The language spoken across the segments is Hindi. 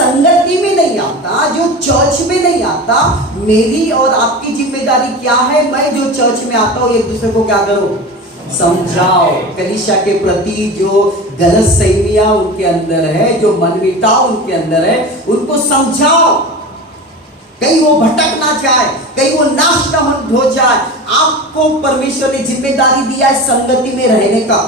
संगति में नहीं आता, जो चर्च में नहीं आता, मेरी और आपकी जिम्मेदारी क्या है? मैं जो चर्च में आता हूं, एक दूसरे को क्या करो? समझाओ। कलीसिया के प्रति जो गलत फहमियां उनके अंदर है, जो मनमुटाव उनके अंदर है, उनको समझाओ। कहीं वो भटक ना जाए, कहीं वो नाश ना हो जाए। आपको परमेश्वर ने जिम्मेदारी दिया है संगति में रहने का।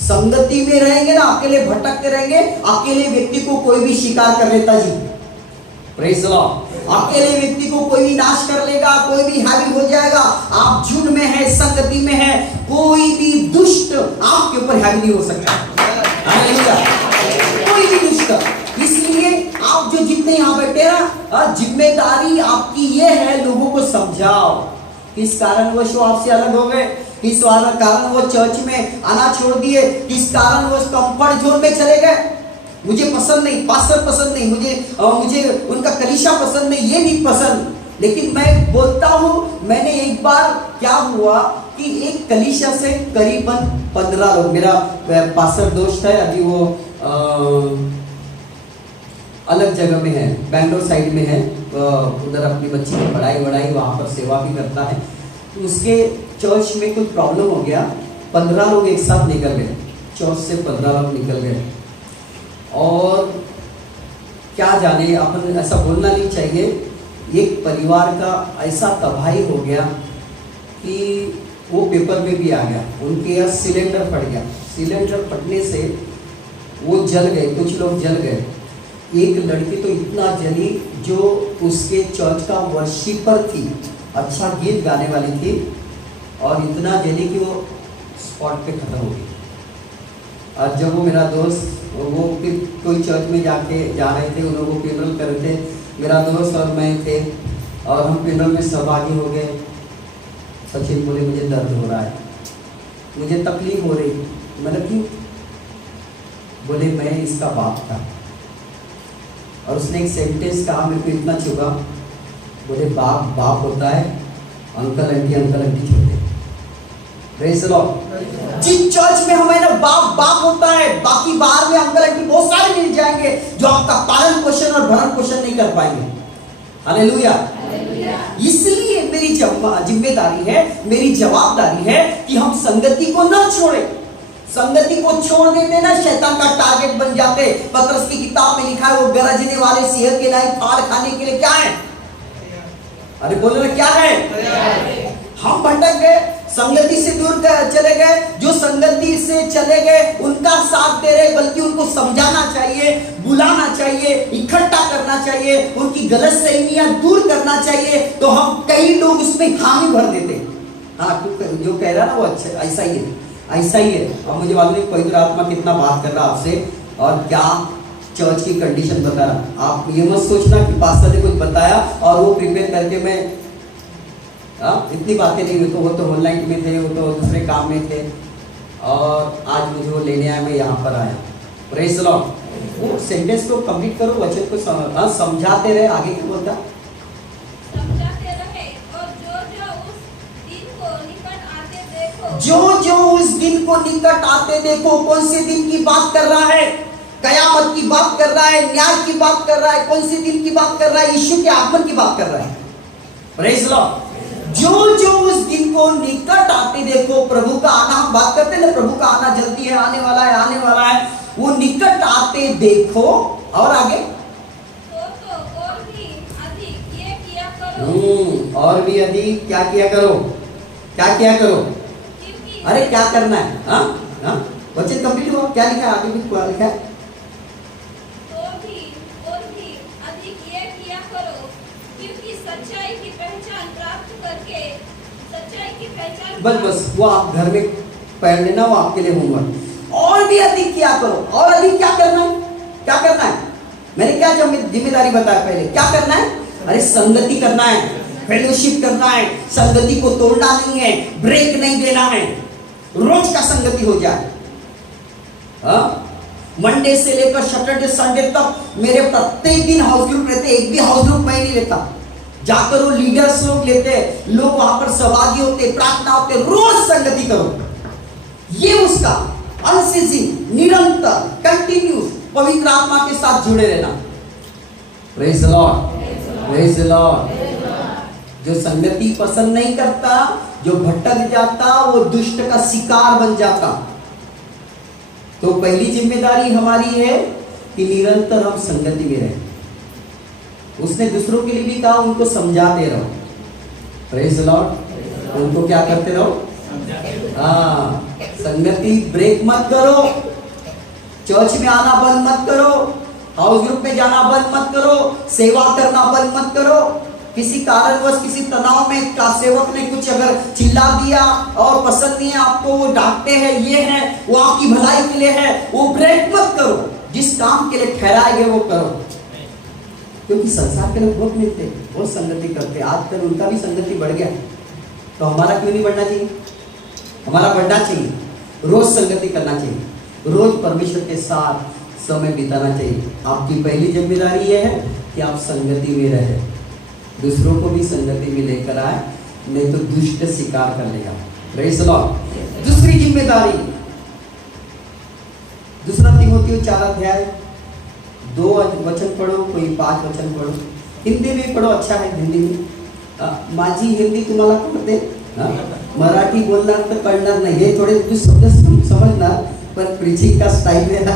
संगति में रहेंगे ना, अकेले भटकते रहेंगे, अकेले व्यक्ति को कोई भी शिकार कर लेता जी। Praise Lord. अकेले व्यक्ति को कोई भी नाश कर लेगा, कोई भी हावी हो जाएगा। आप झुंड में है, संगति में है, कोई भी दुष्ट आपके ऊपर हावी नहीं हो सकता। हालेलुया। कोई भी दुष्ट। इसलिए आप जो जितने यहाँ बैठे ना, जिम्मेदारी आपकी ये है, लोगों को समझाओ। किस कारणवश वो आपसे अलग हो गए, किस कारण वो चर्च में आना छोड़ दिए, किस कारण वो कंफर्ट जोन में चले गए। मुझे पसंद नहीं, पास्टर पसंद नहीं, मुझे उनका कलीसिया पसंद नहीं, ये नहीं पसंद। लेकिन मैं बोलता हूँ, मैंने एक बार क्या हुआ कि एक कलीसिया से करीबन 15 लोग, मेरा पास्टर दोस्त है, अभी वो अलग जगह में है, बैंगलोर साइड में है, उधर अपनी बच्ची की पढ़ाई वहाँ पर सेवा भी करता है। उसके चर्च में कुछ प्रॉब्लम हो गया, 15 लोग एक साथ निकल गए, चर्च से 15 लोग निकल गए। और क्या जाने, अपन ऐसा बोलना नहीं चाहिए, एक परिवार का ऐसा तबाही हो गया कि वो पेपर में भी आ गया, उनके यहाँ सिलेंडर फट गया। सिलेंडर फटने से वो जल गए, कुछ लोग जल गए। एक लड़की तो इतना जली, जो उसके चर्च का वर्शिपर थी, अच्छा गीत गाने वाली थी, और इतना जली कि वो स्पॉट पे खत्म हो गई। और जब वो मेरा दोस्त, वो फिर कोई चर्च में जा रहे थे, उन लोगों को फ्यूनरल कर रहे थे, मेरा दोस्त और मैं थे, और हम फ्यूनरल में सहभागी हो गए। सचिन बोले मुझे दर्द हो रहा है, मुझे तकलीफ हो रही। मतलब क्यों? बोले मैं इसका बाप था। और उसने एक सेंटेंस कहा, मेरे को इतना चुभा। बोले बाप बाप होता है, अंकल आंटी छोटे। Praise the Lord. जिस चर्च में हमें ना बाप बाप होता है, बाकी बाहर में अंकल आंटी बहुत सारे मिल जाएंगे जो आपका पालन पोषण और भरण पोषण नहीं कर पाएंगे। हालेलुया। इसलिए मेरी जिम्मेदारी है, मेरी जवाबदारी है कि हम संगति को न छोड़ें। संगति को छोड़ देते ना, शैतान का टारगेट बन जाते। पतरस की किताब में लिखा है, वो गरजने वाले सिंह के लायक फाड़ खाने के लिए क्या है? अरे बोलो ना, क्या है? हम भटक गए, संगति से दूर चले गए। जो संगति से चले गए उनका साथ दे रहे, बल्कि उनको समझाना चाहिए, बुलाना चाहिए, इकट्ठा करना चाहिए, उनकी गलत फहमियां दूर करना चाहिए। तो हम कई लोग उसमें खामी भर देते। हाँ, जो कह रहा ना वो अच्छा, ऐसा ही है, ऐसा ही है। और मुझे मालूम है पवित्र आत्मा कितना बात कर रहा आपसे, और क्या चर्च की कंडीशन बता रहा। आप ये मत सोचना कि पास्टर ने कुछ बताया और वो प्रिपेयर करके मैं इतनी बातें नहीं हुई, तो वो तो ऑनलाइन में थे, वो तो दूसरे काम में थे, और आज मुझे वो लेने आया, मैं यहाँ पर आया। Praise the Lord. वो सेंटेंस को कंप्लीट करो, वचन को समझाते रहे। आगे क्या बोलता? जो उस दिन को निकट आते देखो। कौन से दिन की बात कर रहा है? कयामत की बात कर रहा है, न्याय की बात कर रहा है। कौन से दिन की बात कर रहा है? यीशु के आगमन की बात कर रहा है। Praise the Lord. जो उस दिन को निकट आते देखो, प्रभु का आना, हम बात करते हैं ना, प्रभु का आना जल्दी है, आने वाला है, आने वाला है। वो निकट आते देखो, और आगे और भी अधिक ये किया करो। और भी अधिक क्या किया करो? क्या किया करो? अरे क्या करना है? हाँ, वचन कंप्लीट हुआ, क्या लिखा है आगे? भी लिखा है, और भी अधिक ये किया करो, क्योंकि सच्चाई की पहचान प्राप्त करके, सच्चाई की पहचान। बस वो आप घर में पढ़ लेना, वो आपके लिए होमवर्क। और भी अधिक किया करो। और अधिक क्या करना है? क्या करना है? मैंने क्या जिम्मेदारी बताया पहले? क्या करना है? अरे संगति करना है, फेलोशिप करना है, संगति को तोड़ना नहीं है, ब्रेक नहीं देना है, रोज का संगति हो जाए। मंडे से लेकर सैटरडे संडे तक मेरे प्रत्येक दिन हाउस ग्रुप रहते, एक भी हाउस ग्रुप मैं नहीं लेता। जाकर वो लीडर्स लोग लेते, लोग वहां पर सहभागी होते, प्रार्थना होते, रोज संगति करो। ये उसका अनसीजिंग, निरंतर, कंटिन्यूस पवित्र आत्मा के साथ जुड़े रहना। Praise the Lord, praise the Lord. जो संगति पसंद नहीं करता, जो भटक जाता, वो दुष्ट का शिकार बन जाता। तो पहली जिम्मेदारी हमारी है कि निरंतर हम संगति में रहें। उसने दूसरों के लिए भी कहा उनको समझाते रहो। Praise the Lord. उनको क्या करते रहो? संगति ब्रेक मत करो, चर्च में आना बंद मत करो, हाउस ग्रुप में जाना बंद मत करो, सेवा करना बंद मत करो। किसी कारणवश किसी तनाव में का सेवक ने कुछ अगर चिल्ला दिया और पसंद नहीं है आपको, वो डांटते हैं, ये है, वो आपकी भलाई के लिए है, वो ब्रेक मत करो। जिस काम के लिए ठहराए गए वो करो। क्योंकि संसार के लोग बहुत मिलते, बहुत संगति करते, आजकल उनका भी संगति बढ़ गया। तो हमारा क्यों नहीं बढ़ना चाहिए? हमारा बढ़ना चाहिए। रोज संगति करना चाहिए, रोज परमेश्वर के साथ समय बिताना चाहिए। आपकी पहली जिम्मेदारी यह है कि आप संगति में रहे, दूसरों को भी संगति में लेकर आए, नहीं तो दुष्ट शिकार कर लेगा। Praise the Lord. दूसरी जिम्मेदारी, दूसरा तीमुथियुस 4 अध्याय 2 वचन पढ़ो, कोई 5 वचन पढ़ो। हिंदी में पढ़ो, अच्छा है हिंदी में। माझी हिंदी तुम्हाला कळते, मराठी बोलणार तर कळणार नाही, हे थोडे कुछ शब्द समझणार, पर प्रीचिंग का स्टाइल है ना।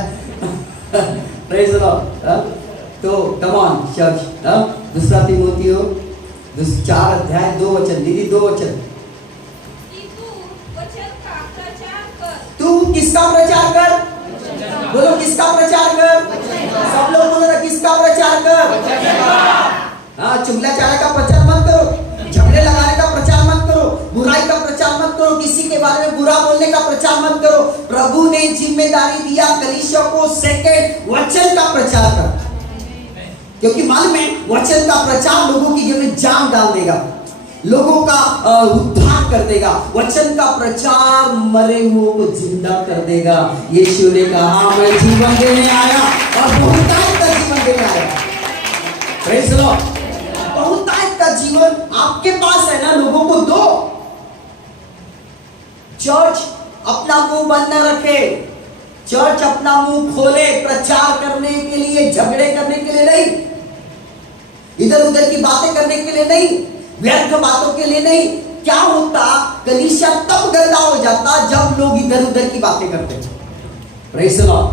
Praise the Lord. तो कम ऑन चर्च। दूसरा तीमुथियुस 4 अध्याय 2 वचन। दीदी 2 वचन। तू किसका प्रचार कर? बोलो किसका प्रचार कर? सब लोग बोलो ना, किसका प्रचार कर? चुगलाचारा का प्रचार मत करो, झगड़े लगाने का प्रचार मत करो, बुराई का प्रचार मत करो, किसी के बारे में बुरा बोलने का प्रचार मत करो। प्रभु ने जिम्मेदारी दिया कलीसिया को, सेकंड वचन का प्रचार कर। क्योंकि मालूम है वचन का प्रचार लोगों की जीवन में जान डाल देगा, लोगों का उद्धार कर देगा। वचन का प्रचार मरे हुओं को जिंदा कर देगा। यीशु ने कहा मैं जीवन देने आया और बहुतायत का जीवन देने आया। Praise the Lord. बहुतायत का जीवन आपके पास है ना, लोगों को दो। चर्च अपना मुंह बंद न रखे, चर्च अपना मुंह खोले प्रचार करने के लिए, झगड़े करने के लिए नहीं, इधर उधर की बातें करने के लिए नहीं, व्यर्थ बातों के लिए नहीं। क्या होता, कलीसिया तब गंदा हो जाता जब लोग इधर उधर की बातें करते हैं। Praise the Lord.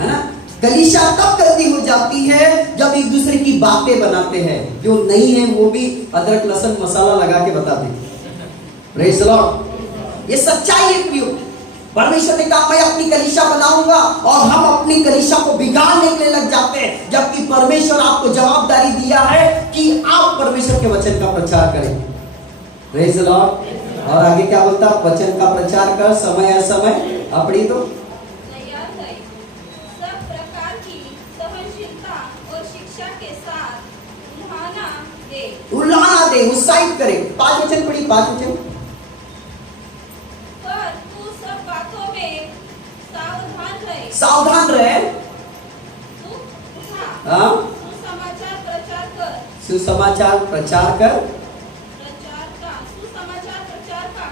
है ना? कलीसिया तब गंदी हो जाती है जब एक दूसरे की बातें बनाते हैं, जो नहीं है वो भी अदरक लहसुन मसाला लगा के बताते हैं। Praise the Lord. ये सच्चाई है प्रियो। परमेश्वर ने कहा मैं अपनी कलीसिया बनाऊंगा, और हम अपनी कलीसिया को बिगाड़ने के लिए लग जाते हैं, जबकि परमेश्वर आपको जवाबदारी दिया है कि आप परमेश्वर के वचन का प्रचार करें। Praise the Lord. और आगे क्या बोलता? वचन का प्रचार कर, समय असमय अपनी तो सब प्रकार की सहनशीलता और शिक्षा के साथ उल्लाना दे, उत्साहित करे। 5 वचन पढ़ी, 5 वचन। सावधान रहे। सुसमाचार प्रचार कर, सुसमाचार प्रचार कर, सुसमाचार प्रचार का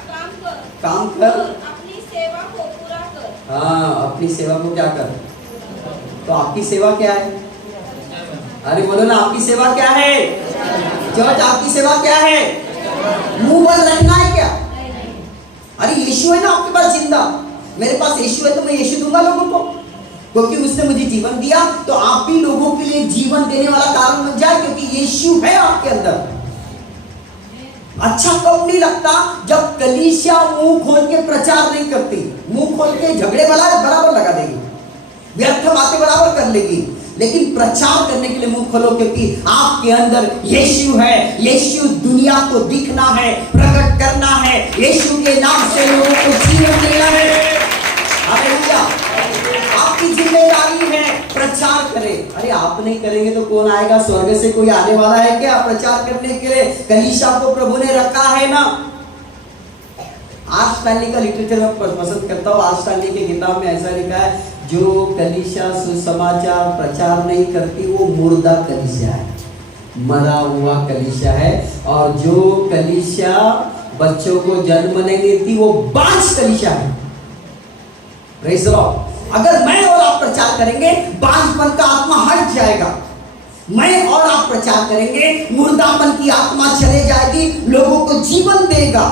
काम कर, अपनी सेवा को पूरा कर। अपनी सेवा को क्या कर? तो आपकी सेवा क्या है? अरे बोलो ना, आपकी सेवा क्या है? चर्च आपकी सेवा क्या है? मुंह बंद रखना है क्या? अरे यीशु है ना आपके पास जिंदा। मेरे पास यीशु है तो मैं यीशु दूंगा लोगों को, क्योंकि उसने मुझे जीवन दिया। तो आप भी लोगों के लिए जीवन देने वाला कारण बन जाए, क्योंकि यीशु है आपके अंदर। अच्छा कब नहीं लगता? जब कलीसिया मुंह खोल के प्रचार नहीं करती। मुंह खोल के झगड़े वाला बराबर लगा देगी, व्यर्थ बातें बराबर कर लेगी, लेकिन प्रचार करने के लिए मुंह खोलो, क्योंकि आपके अंदर यीशु है। यीशु दुनिया को दिखना है, प्रकट करना है। यीशु के नाम से लोगों को जीवन देना है। हालेलुया। आपकी जिम्मेदारी है प्रचार करें। अरे आप नहीं करेंगे तो कौन आएगा? स्वर्ग से कोई आने वाला है क्या प्रचार करने के लिए? कलीसिया को प्रभु ने रखा है ना। आर्च स्टैनली का लिटरेचर मैं पसंद करता हूँ। आर्च स्टैनली की किताब में ऐसा लिखा है, जो कलीसिया सुसमाचार प्रचार नहीं करती वो मुर्दा कलीसिया है, मरा हुआ कलीसिया है। और जो कलीसिया बच्चों को जन्म नहीं देती वो बांझ कलीसिया है। Praise the Lord. अगर मैं और आप आप प्रचार करेंगे, बांझपन का आत्मा हट जाएगा। मैं और आप प्रचार करेंगे, मुर्दापन की आत्मा चले जाएगी, लोगों को जीवन देगा।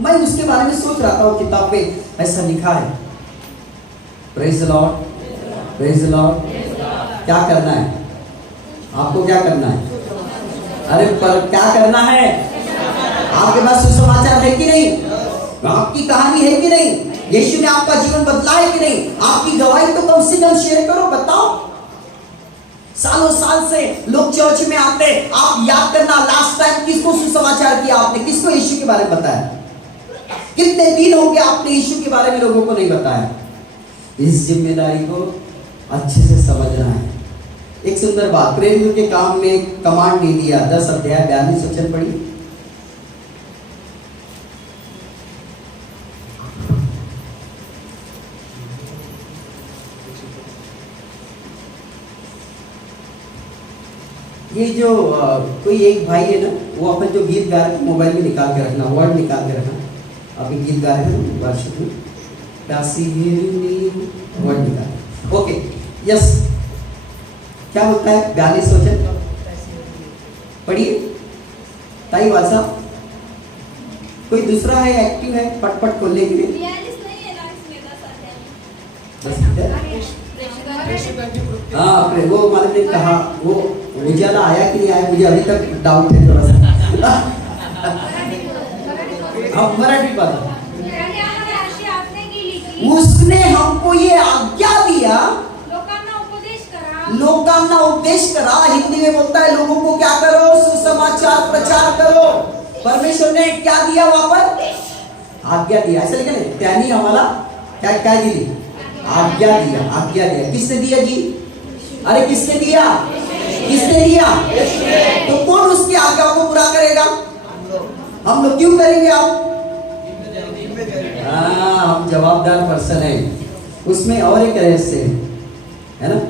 मैं उसके बारे में सोच रहा था, वो किताब में ऐसा लिखा है। Praise the Lord, praise the Lord. क्या करना है आपको? क्या करना है? अरे पर क्या करना है? आपके पास सुसमाचार है कि नहीं? आपकी कहानी है कि नहीं? यीशु ने आपका जीवन बदला है कि नहीं? आपकी गवाही तो कम से कम शेयर करो, बताओ। सालों साल से लोग चर्च में आते, आप याद करना लास्ट टाइम किसको सुसमाचार किया आपने, किसको यीशु के बारे में बताया? कितने दिन हो गए आपने यीशु के बारे में लोगों को नहीं बताया? इस जिम्मेदारी को अच्छे से समझना है। एक सुंदर बात, प्रेरितों के काम में कमांड दे दिया। 10 अध्याय 42 वचन पढ़िए। ये जो कोई एक भाई है ना, वो अपन जो गीत गा रहे थे मोबाइल में निकाल के रखना, वर्ड निकाल के रखना। अभी गीत गा रहे थे वार्षिक में, वर्ड निकाल। Okay, yes. क्या होता है 42 वचन? पढ़िए ताई वासा। कोई दूसरा है एक्टिव है पट खोलने के लिए? हाँ, वो मालूम ने कहा, वो उजाला आया कि नहीं आया, मुझे अभी तक डाउट है थोड़ा सा। अब मराठी बात, उसने हमको ये आज्ञा दिया, लोकांना उपदेश करा। हिंदी में बोलता है लोगों को क्या करो? सुसमाचार प्रचार करो। परमेश्वर ने क्या दिया वहां पर? आज्ञा दिया। ऐसा लिखा नहीं, त्यानी हमारा क्या क्या दिली? आज्ञा दिया, आज्ञा दिया। किसने दिया जी? अरे किसने दिया? किसने दिया? तो कौन उसकी आज्ञा को पूरा करेगा? हम लोग क्यों करेंगे? आप हम जवाबदार पर्सन है। उसमें और एक रहस्य है ना,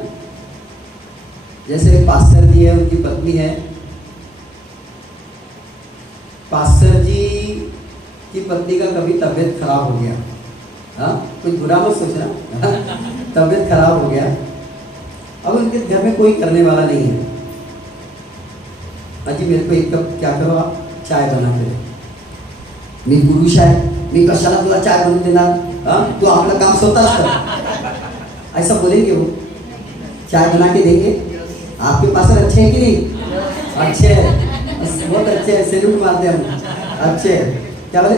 जैसे पास्टर जी है, उनकी पत्नी है। पास्टर जी की पत्नी का कभी तबीयत खराब हो गया, हाँ, कुछ बुरा मत सोचना, तबीयत खराब हो गया। अब उनके घर में कोई करने वाला नहीं है। अजी मेरे को एक कप क्या करो आप, चाय बना के दो। मी पुरुष आहे, मी कशाला तुला चाय बनवून देणार? तू आपलं काम स्वतःच कर, ऐसा बोलेंगे वो। चाय बना के देंगे। आपके पास अच्छे है कि नहीं? अच्छे है, बहुत अच्छे है, सैल्यूट मारते हम, अच्छे है। क्या बोले?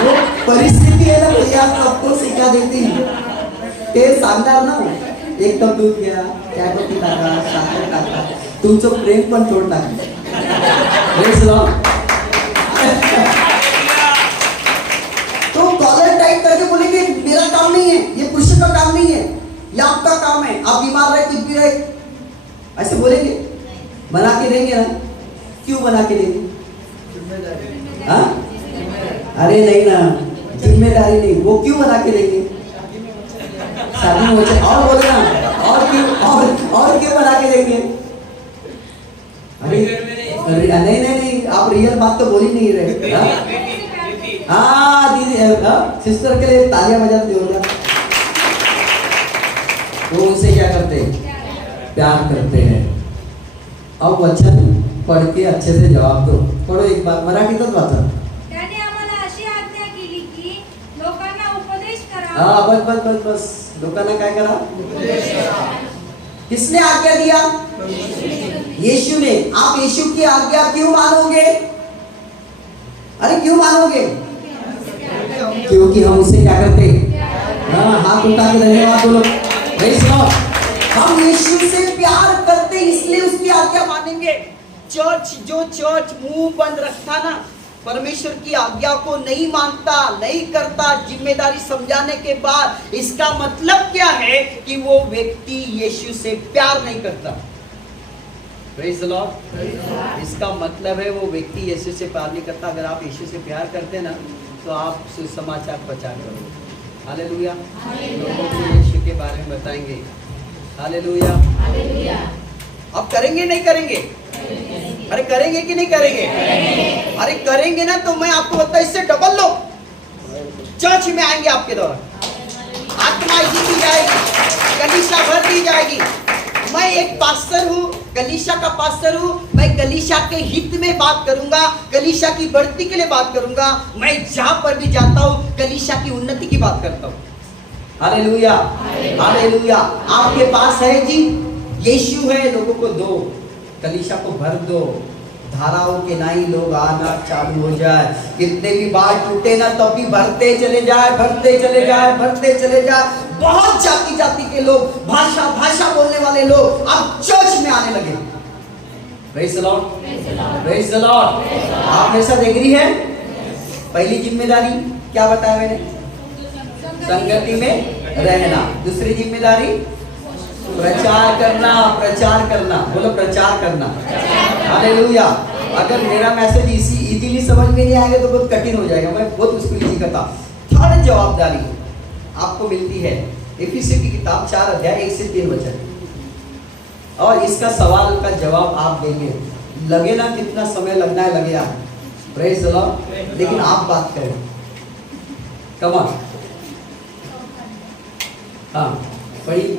वो परिस्थिती है ना भैया, सबको सिखा देती है। ते सांगणार ना, एक कप दूध घ्या, क्या पत्ती टाका, साखर टाका, तुमचं प्रेम पण थोडं टाका। तो कॉलर टाइप करके बोलेंगे मेरा काम नहीं है, ये पुरुष का काम नहीं है, ये आपका काम है। आप बीमार रहे, कुछ भी रहे, ऐसे बोलेंगे? बना के देंगे ना? क्यों बना के देंगे? हाँ? अरे नहीं ना, जिम्मेदारी नहीं। वो क्यों बना के देंगे? शादी में बच्चे और बोले ना, और क्यों बना के देंगे? अरे नहीं नहीं नहीं, आप रियल बात तो बोल ही नहीं रहे। हाँ दीदी, सिस्टर के लिए तालियां बजाते हो। वो उनसे क्या करते हैं? प्यार करते हैं। अब वचन पढ़ के अच्छे से जवाब दो। पढ़ो एक बार मराठीतच वाचा। त्याने आम्हाला अशी आज्ञा केली की लोकांना उपदेश करा। हाँ बस लोकांना काय करा? उपदेश करा। किसने आज्ञा दिया? यीशु ने। आप यीशु की आज्ञा क्यों मानोगे? अरे क्यों मानोगे? क्योंकि हम उसे क्या करते? हाँ, हाथ उठा के धन्यवाद बोलो। हम यीशु से प्यार करते, इसलिए उसकी आज्ञा मानेंगे। चर्च मुंह बंद रखता ना, परमेश्वर की आज्ञा को नहीं मानता, नहीं करता, जिम्मेदारी समझाने के बाद, इसका मतलब क्या है? कि वो व्यक्ति यीशु से प्यार नहीं करता। Praise the Lord. इसका मतलब है वो व्यक्ति यीशु से प्यार नहीं करता। अगर आप यीशु से प्यार करते ना, तो आप सुसमाचार प्रचार करोगे। हालेलुया। लोगों को यीशु के बारे में बताएंगे। हालेलुया। आप करेंगे नहीं करेंगे? अरे करेंगे कि नहीं करेंगे? अरे करेंगे ना, तो मैं आपको बताता, इससे डबल लोग चर्च में आएंगे आपके द्वारा। आत्मा जीती जाएगी, कलीसिया भर दी जाएगी। मैं एक पास्टर हूँ, कलीसिया का पास्टर हूँ, मैं कलीसिया के हित में बात करूंगा, कलीसिया की बढ़ती के लिए बात करूंगा। मैं जहां पर भी जाता हूँ कलीसिया की उन्नति की बात करता हूँ। Hallelujah, hallelujah. आपके पास है जी, यीशु है, लोगों को दो, कलीसिया को भर दो, धाराओं के नहीं लोग आना चालू हो जाए। कितने भी बार टूटे ना तब भी भरते चले जाए, भरते चले जाए, भरते चले जाए। बहुत जाति जाति के लोग, भाषा भाषा बोलने वाले लोग अब चर्च में आने लगे। Praise the Lord, praise the Lord. आप मेरे साथ एग्री है? पहली जिम्मेदारी क्या बताया मैंने? संगति में रहना। दूसरी जिम्मेदारी प्रचार करना, प्रचार करना। बोलो प्रचार करना। हालेलुया। अगर मेरा मैसेज इजीली समझ में नहीं आएगा तो बहुत कठिन हो जाएगा, मैं बहुत उसको इजी करता। थर्ड जवाबदारी आपको मिलती है इफिसियों की किताब 4 अध्याय 1 से 3 वचन। और इसका सवाल का जवाब आप देंगे, लगे ना कितना समय लगना है लगेगा। Praise the Lord. लेकिन आप बात करें, कम ऑन। हाँ पढ़ी।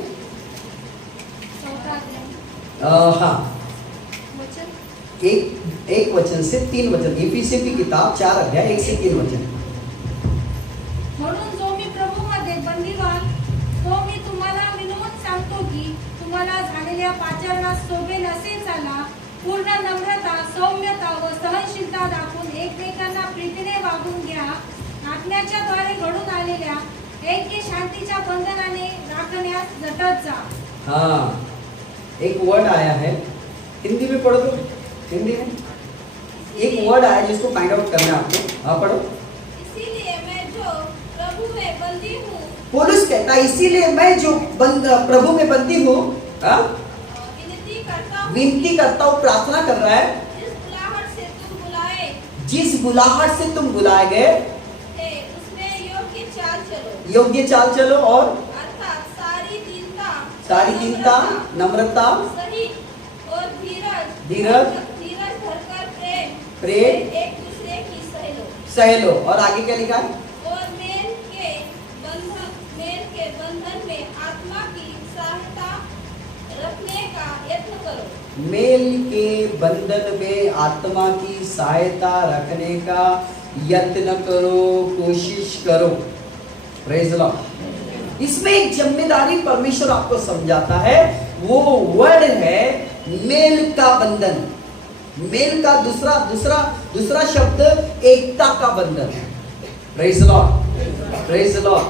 हाँ एक वचन से 3 वचन, इफिसियों की किताब 4 अध्याय 1 से 3 वचन। म्हणून जो मी प्रभूमध्ये बंदीवान, तो मी तुम्हाला विनवून सांगतो की तुम्हाला झालेल्या पाचारणास शोभेल असे चाला, पूर्ण नम्रता, सौम्यता व सहनशीलता दाखवून एकमेकांना प्रीतीने वागून घ्या। आत्म्याच्या द्वारे घडून आलेल्या ऐक्य शांतीच्या बंधनाने राखण्यास झटत जा। हाँ, एक वर्ड आया है, हिंदी में पढ़ो तो, हिंदी में एक वर्ड आया जिसको फाइंड आउट करना है आपको। हाँ पढ़ो। इसीलिए मैं जो प्रभु में बंदी हूँ, पौलुस कहता है इसीलिए मैं जो प्रभु में बंदी हूँ, विनती करता हूँ, प्रार्थना कर रहा है, जिस बुलाहट से तुम बुलाए गए उसमें योग्य चाल चलो, और अर्थात सारी दीनता, नम्रता, सहित और धीरज धरकर प्रेम एक दूसरे की सह लो। और आगे क्या लिखा है? और मेल के बंधन में आत्मा की सहायता रखने का यत्न करो। मेल के बंधन में आत्मा की सहायता रखने का यत्न करो, कोशिश करो। Praise the Lord. इसमें एक जिम्मेदारी परमेश्वर आपको समझाता है, वो वर्ड है मेल का बंधन। मेल का दूसरा शब्द एकता का बंधन। Praise the Lord, praise the Lord.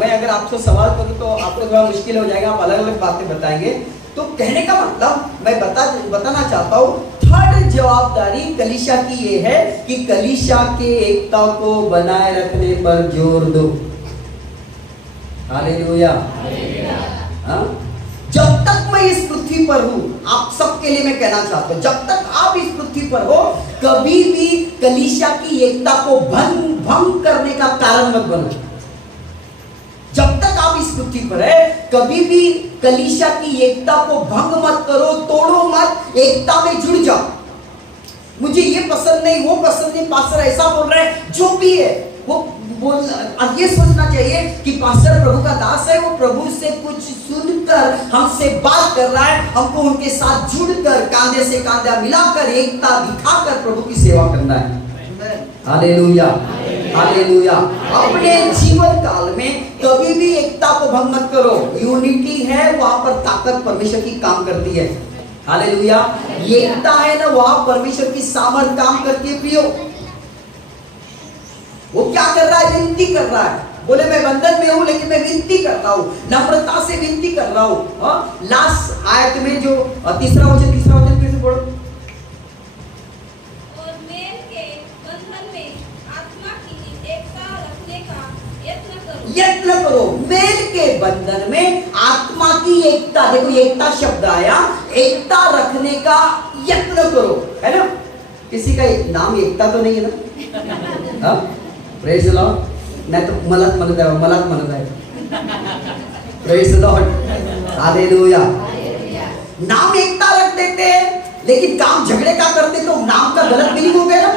मैं अगर आपको सवाल करूं तो आपको थोड़ा मुश्किल हो जाएगा, आप अलग अलग बातें बताएंगे। तो कहने का मतलब मैं बताना चाहता हूं, थर्ड जवाबदारी कलीसिया की ये है कि कलीसिया के एकता को बनाए रखने पर जोर दो। हालेलुया। हाँ? जब तक मैं इस पृथ्वी पर हूं, आप सबके लिए मैं कहना चाहता हूं, जब तक आप इस पृथ्वी पर हो, कभी भी कलीसिया की एकता को भंग करने का कारण मत बनो। जब तक आप इस पृथ्वी पर है, कभी भी कलीसिया की एकता को भंग मत करो, तोड़ो मत, एकता में जुड़ जाओ। मुझे ये पसंद नहीं, वो पसंद नहीं, पास्टर ऐसा बोल रहे हैं, जो भी है वो ये सोचना चाहिए कि पास्टर प्रभु का दास है, वो प्रभु से कुछ सुनकर हमसे बात कर रहा है, हमको उनके साथ जुड़कर कांधे से कांधा मिलाकर एकता दिखाकर प्रभु की सेवा करना है। Hallelujah, hallelujah. अपने जीवन काल में कभी भी एकता को भंग मत करो। यूनिटी है, वहां पर ताकत परमेश्वर की काम करती है। हालेलुया। एकता है ना, वहां परमेश्वर की सामर्थ काम करती है। प्रियो, वो क्या कर रहा है? विनती कर रहा है। बोले मैं बंधन में हूं लेकिन मैं विनती कर रहा हूं, नम्रता से विनती कर रहा हूं। लास्ट आयत में जो तीसरा वचन फिर से पढ़ो। और मेल के बंधन में आत्मा की एकता रखने का यत्न करो। मेल के बंधन में आत्मा की एकता, देखो एकता शब्द आया, एकता रखने का यत्न करो, है ना? किसी का नाम एकता तो नहीं है ना? हाँ? Praise the Lord. मैं तो मलक म्हणत आहे। Praise the Lord, hallelujah. नाम एकता रख देते हैं लेकिन काम झगड़े का करते तो नाम का गलत मीनिंग हो गया ना।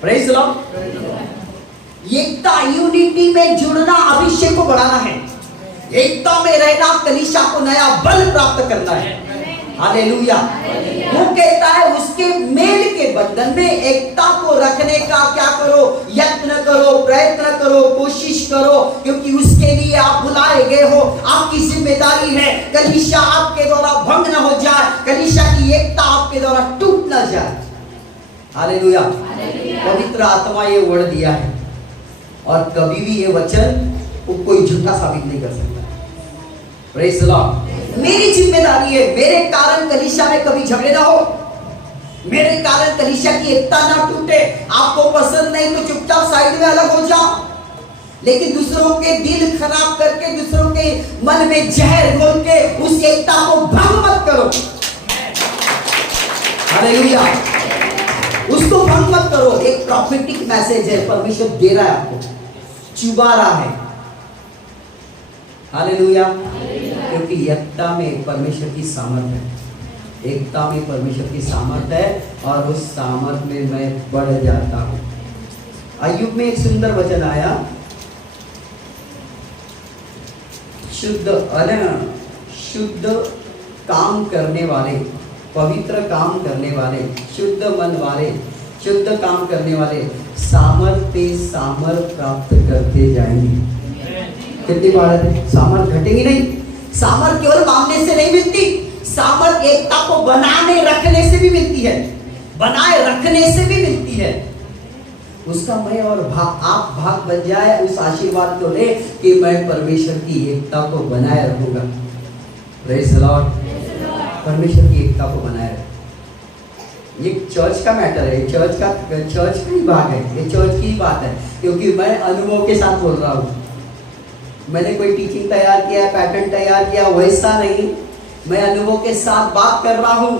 Praise the Lord. Ekta, unity में जुड़ना अभिषेक को बढ़ाना है। एकता में रहना कलीसिया को नया बल प्राप्त करना है। हालेलुया। वो कहता है उसके मेल के बंधन में एकता को रखने का क्या करो, यत्न करो, प्रयत्न करो, कोशिश करो, क्योंकि उसके लिए आप बुलाए गए हो। आपकी जिम्मेदारी है कलीसिया आपके द्वारा भंग न हो जाए, कलीसिया की एकता आपके द्वारा टूट न जाए। हालेलुया। पवित्र आत्मा ये वर्ड दिया है और कभी भी ये वचन को कोई झूठा साबित नहीं कर सकता। Praise the Lord. मेरी जिम्मेदारी है मेरे कारण कलीसिया में कभी झगड़े ना हो, मेरे कारण कलीसिया की एकता ना टूटे। आपको पसंद नहीं तो चुपचाप साइड में अलग हो जाओ, लेकिन दूसरों के दिल खराब करके, दूसरों के मन में जहर घोल के उस एकता को भंग मत करो। हालेलुया। उसको भंग मत करो। एक प्रॉफिटिक मैसेज है, परमेश्वर दे रहा है आपको, चुबा रहा है। हालेलुया। क्योंकि एकता में परमेश्वर की सामर्थ है, एकता में परमेश्वर की सामर्थ है और उस सामर्थ में मैं बढ़ जाता हूं। अय्यूब में एक सुंदर वचन आया, शुद्ध काम करने वाले, पवित्र काम करने वाले, शुद्ध मन वाले, शुद्ध काम करने वाले सामर्थ पे सामर्थ प्राप्त करते जाएंगे। कितनी बात है, सामर्थ घटेगी नहीं। सामर्थ केवल मांगने से नहीं मिलती, सामर्थ एकता को बनाने रखने से भी मिलती है, बनाए रखने से भी मिलती है। उसका मैं और आप भाग बन जाए उस आशीर्वाद को ले कि मैं परमेश्वर की एकता को बनाए रखूंगा। Praise the Lord. परमेश्वर की एकता को बनाए रख। ये चर्च का मैटर है, चर्च का ही भाग है, ये चर्च की बात है, क्योंकि मैं अनुभव के साथ बोल रहा हूँ। मैंने कोई टीचिंग तैयार किया, पैटर्न तैयार किया, वैसा नहीं। मैं अनुभव के साथ बात कर रहा हूं।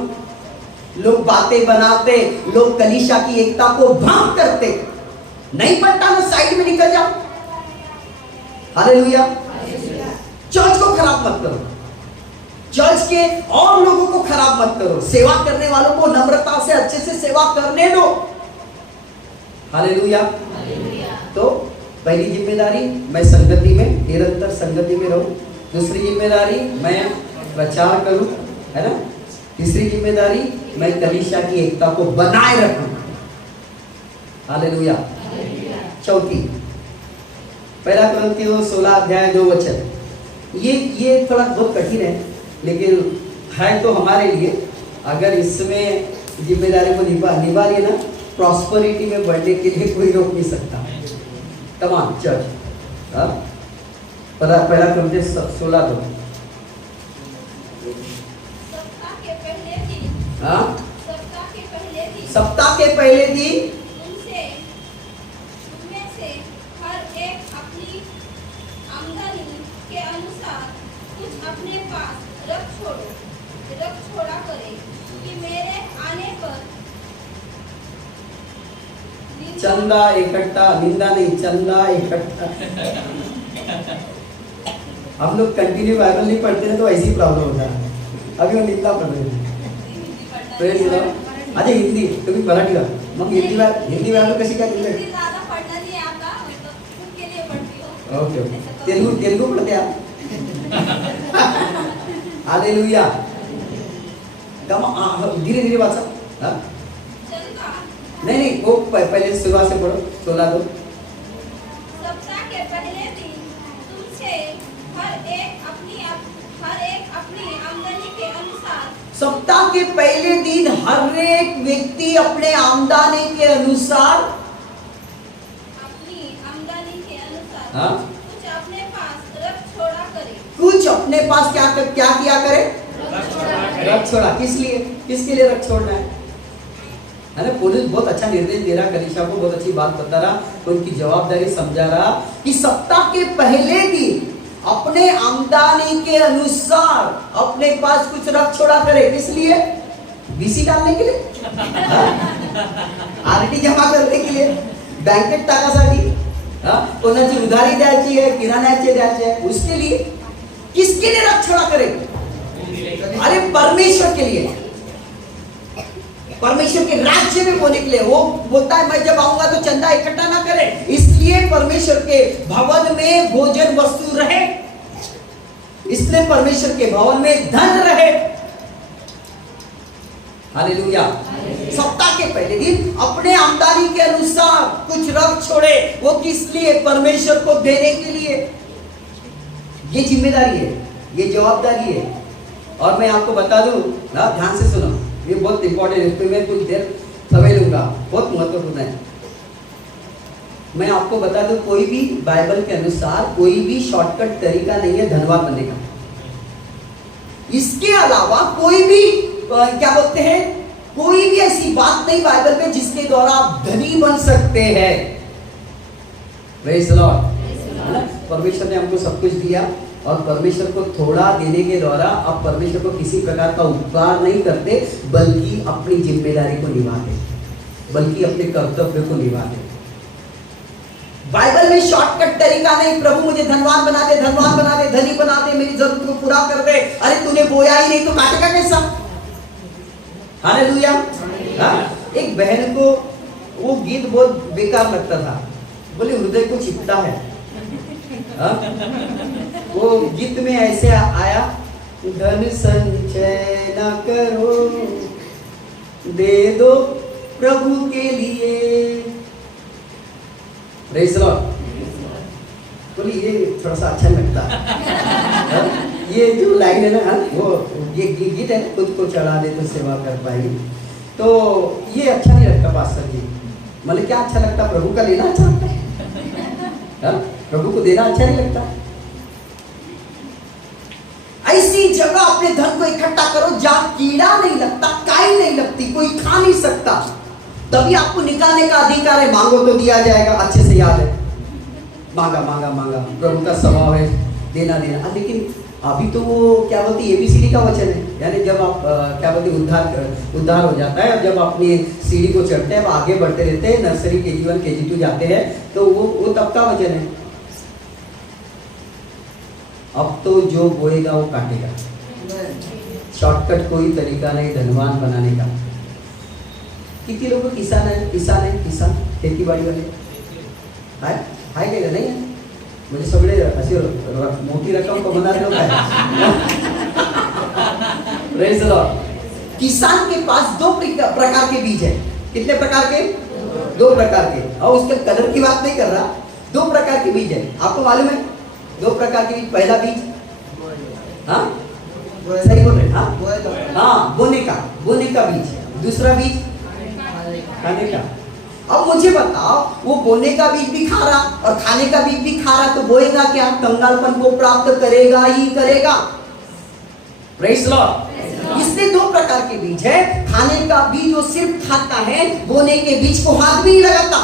लोग बातें बनाते, लोग कलीसिया की एकता को भंग करते। नहीं पड़ता ना, साइड में निकल जाओ। हालेलुया। चर्च को खराब मत करो, चर्च के और लोगों को खराब मत करो, सेवा करने वालों को नम्रता से अच्छे से सेवा करने दो। हालेलुया। तो पहली जिम्मेदारी, मैं संगति में, निरंतर संगति में रहूं। दूसरी जिम्मेदारी, मैं प्रचार करूं, है ना। तीसरी जिम्मेदारी, मैं कलीसिया की एकता को बनाए रखूं। हालेलुया। चौथी, पहला कुरिन्थियों 16 अध्याय 2 वचन। ये थोड़ा बहुत कठिन है, लेकिन है तो हमारे लिए। अगर इसमें जिम्मेदारी को निभा लिए ना, प्रॉस्पेरिटी में बढ़ने के लिए कोई रोक नहीं सकता। तमाम चर्च पहला कुरिन्थियों 16:2। सप्ताह के पहले दिन उनमें से हर एक अपनी आमदनी के अनुसार कुछ अपने पास रख छोड़ा करे, कि मेरे आने पर चंदा इकट्ठा, निंदा नहीं, चंदा इकट्ठा। हम लोग कंटिन्यू बाइबल नहीं पढ़ते ना, तो ऐसी प्रॉब्लम होता है। अभी वो निंदा पढ़ रहे हैं। Praise the Lord. अच्छा हिंदी, तुम्ही मराठी का मग हिंदी बाइबल कशी काय दिली? ज़्यादा पढ़ना नहीं आता, मतलब खुद के लिए पढ़ती हूँ। ओके, तेलुगु पढ़ते आप? हालेलुया। धीरे धीरे वाचा। नहीं, वो पहले शुरुआत से पढ़ो, 16:2। सप्ताह के पहले दिन तुमसे हर एक अपनी आमदनी के अनुसार। सप्ताह के पहले दिन हर एक व्यक्ति अपने आमदनी के अनुसार, हाँ? कुछ अपने पास रख छोड़ा करे। कुछ अपने पास क्या किया करे? रख छोड़ा। किसके लिए रख छोड़ना है ना। पुलिस बहुत अच्छा निर्देश दे रहा, कलीसिया को बहुत अच्छी बात बता रहा, उनकी जवाबदारी समझा रहा कि सप्ताह के पहले दिन अपने आमदनी के अनुसार अपने पास कुछ रख छोड़ा करे। किस लिए? बीसी डालने के लिए, आरटी जमा करने के लिए, बँकेत टाकासाठी, कोणाची उधारी द्यायची है, किराण्याचे द्यायचे है, उसके लिए। किसके लिए रख छोड़ा करे? अरे परमेश्वर के लिए। परमेश्वर के राज्य में वो निकले। वो बोलता है मैं जब आऊंगा तो चंदा इकट्ठा ना करें, इसलिए परमेश्वर के भवन में भोजन वस्तु रहे, इसलिए परमेश्वर के भवन में धन रहे। हालेलुया। सप्ताह के पहले दिन अपने आमदनी के अनुसार कुछ रख छोड़े। वो किस लिए? परमेश्वर को देने के लिए। ये जिम्मेदारी है, ये जवाबदारी है। और मैं आपको बता दूं ना, ध्यान से सुनो, ये बहुत इंपॉर्टेंट है, इसमें मैं कुछ देर समय लूंगा, बहुत महत्वपूर्ण है। मैं आपको बता दूं, कोई भी बाइबल के अनुसार कोई भी शॉर्टकट तरीका नहीं है धनवान बनने का। इसके अलावा कोई भी क्या बोलते हैं, कोई भी ऐसी बात नहीं बाइबल में जिसके द्वारा आप धनी बन सकते हैं। Praise the Lord. परमेश्वर ने हमको सब कुछ दिया और परमेश्वर को थोड़ा देने के द्वारा आप परमेश्वर को किसी प्रकार का उपकार नहीं करते, बल्कि अपनी जिम्मेदारी को निभाते, बल्कि अपने कर्तव्य को निभाते। बाइबल में शॉर्टकट तरीका नहीं, प्रभु मुझे धनवान बना दे, धनवान बना दे, धनी बना दे, मेरी जरूरत को पूरा कर दे। अरे तूने बोया ही नहीं तो काटेगा कैसा? हालेलुया। एक बहन को वो गीत बहुत बेकार लगता था, बोले हृदय को चिपटा है। वो गीत में ऐसे आया, धन संचय न करो, दे दो प्रभु के लिए। Praise the Lord. बोली ये थोड़ा सा अच्छा लगता। ये जो लाइन है ना, वो ये गीत है, खुद को चढ़ा दे तो सेवा कर पाएगी, तो ये अच्छा नहीं लगता पास्टर जी। मतलब क्या अच्छा लगता? प्रभु का लेना अच्छा लगता है, प्रभु को देना अच्छा नहीं लगता। ऐसी जगह अपने धन को इकट्ठा करो जहां कीड़ा नहीं लगता, काई नहीं लगती, कोई खा नहीं सकता, तभी आपको निकालने का अधिकार है। मांगो तो दिया जाएगा, अच्छे से याद है, मांगा मांगा मांगा, प्रभु का स्वभाव है देना देना। लेकिन अभी तो वो क्या बोलती है, ABCD का वचन है, यानी जब आप क्या बोलते उद्धार हो जाता है और जब अपनी सीढ़ी को चढ़ते हैं, आगे बढ़ते रहते हैं, नर्सरी KG1 KG2 जाते हैं, तो वो तब का वचन है। अब तो जो बोएगा वो काटेगा। शॉर्टकट कोई तरीका नहीं धनवान बनाने का। कितने लोग किसान है, खेती बाड़ी वाले हाय काय नाही है? म्हणजे सगळे असे मोठी रक्कम कमवणारे लोक आहेत। Praise the Lord. किसान के पास दो प्रकार के बीज है। कितने प्रकार के? दो प्रकार के। और उसके कलर की बात नहीं कर रहा, दो प्रकार के बीज है। आपको मालूम है दो प्रकार के बीज? पहला बीज सही बोल रहे? बोने का बीज। दूसरा बीज खाने का। अब मुझे बताओ, वो बोने का बीज भी खा रहा और खाने का बीज भी खा रहा, तो बोएगा क्या? कंगालपन को प्राप्त करेगा ही करेगा। Praise the Lord. इसलिए दो प्रकार के बीज है। खाने का बीज वो सिर्फ खाता है, बोने के बीज को हाथ भी नहीं लगाता,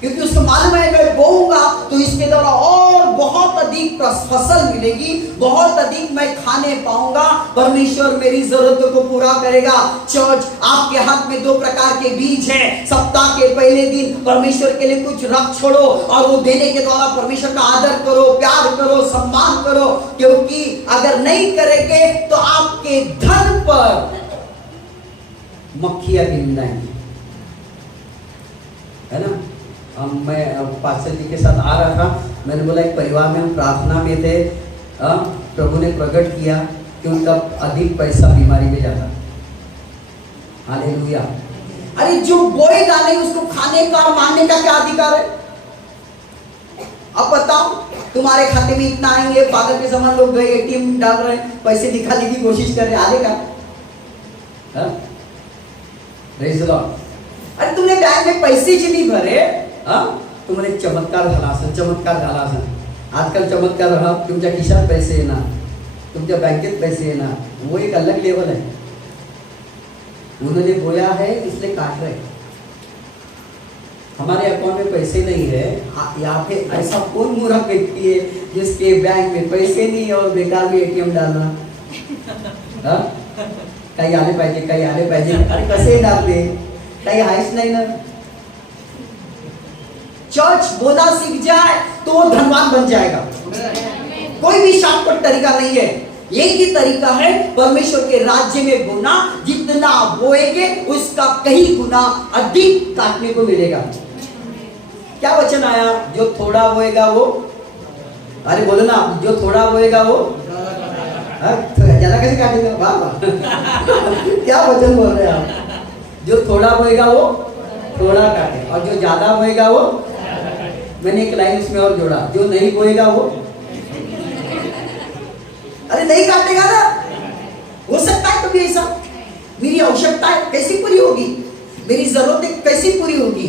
क्योंकि उसको मालूम है मैं बोऊंगा तो इसके द्वारा और बहुत अधिक फसल मिलेगी, बहुत अधिक मैं खाने पाऊंगा, परमेश्वर मेरी जरूरतों को पूरा करेगा। चर्च, आपके हाथ में दो प्रकार के बीज हैं। सप्ताह के पहले दिन परमेश्वर के लिए कुछ रख छोड़ो और वो देने के द्वारा परमेश्वर का आदर करो, प्यार करो, सम्मान करो, क्योंकि अगर नहीं करेंगे तो आपके धन पर मक्खियां गिननाएंगी, है ना। मैं पास्टर जी के साथ आ रहा था, मैंने बोला एक परिवार में हम प्रार्थना में थे, प्रभु ने प्रकट किया कि उनका अधिक पैसा बीमारी में जाता। हालेलुया। अरे जो बोएगा नहीं उसको खाने का और मारने का क्या अधिकार है? अब बताओ, तुम्हारे खाते में इतना आएंगे, पागल के समान लोग गए ATM डाल रहे हैं, पैसे निकालने की कोशिश कर रहे, आएगा? Praise the Lord. अरे तुमने बैंक में पैसे जितनी भरे, तुम्हाला एक चमत्कार झाला असेल। आजकाल चमत्कार हा तुमच्या खिशात पैसे येणार, तुमच्या बँकेत पैसे येणार, वो एक अलग लेवल है। उन्होंने बोया है इसलिए काट रहे। हमारे अकाउंट में पैसे नहीं है, यहाँ पे ऐसा कौन मूर्ख व्यक्ति है जिसके बैंक में पैसे नहीं है और बेकार में ATM डालना? काही आले पाहिजे, अरे कसे डालते, काही आहेच नाही ना। चर्च बोलना सीख जाए तो वो धनवान बन जाएगा। कोई भी शॉर्टकट तरीका नहीं है। एक ही तरीका है परमेश्वर के राज्य में बोना, जितना बोएंगे उसका कई गुना अधिक काटने को मिलेगा। क्या वचन आया? जो थोड़ा बोएगा वो, अरे बोलो ना, जो थोड़ा बोएगा वो ज्यादा कैसे काटेगा? वाह वाह क्या वचन बोल रहे हैं आप? जो थोड़ा बोएगा वो थोड़ा काटे, और जो ज्यादा बोएगा वो, मैंने एक लाइन उसमें और जोड़ा, जो नहीं बोएगा वो अरे नहीं काटेगा ना। हो सकता है कभी ऐसा, मेरी आवश्यकताएं कैसी पूरी होगी, मेरी जरूरतें कैसी पूरी होगी?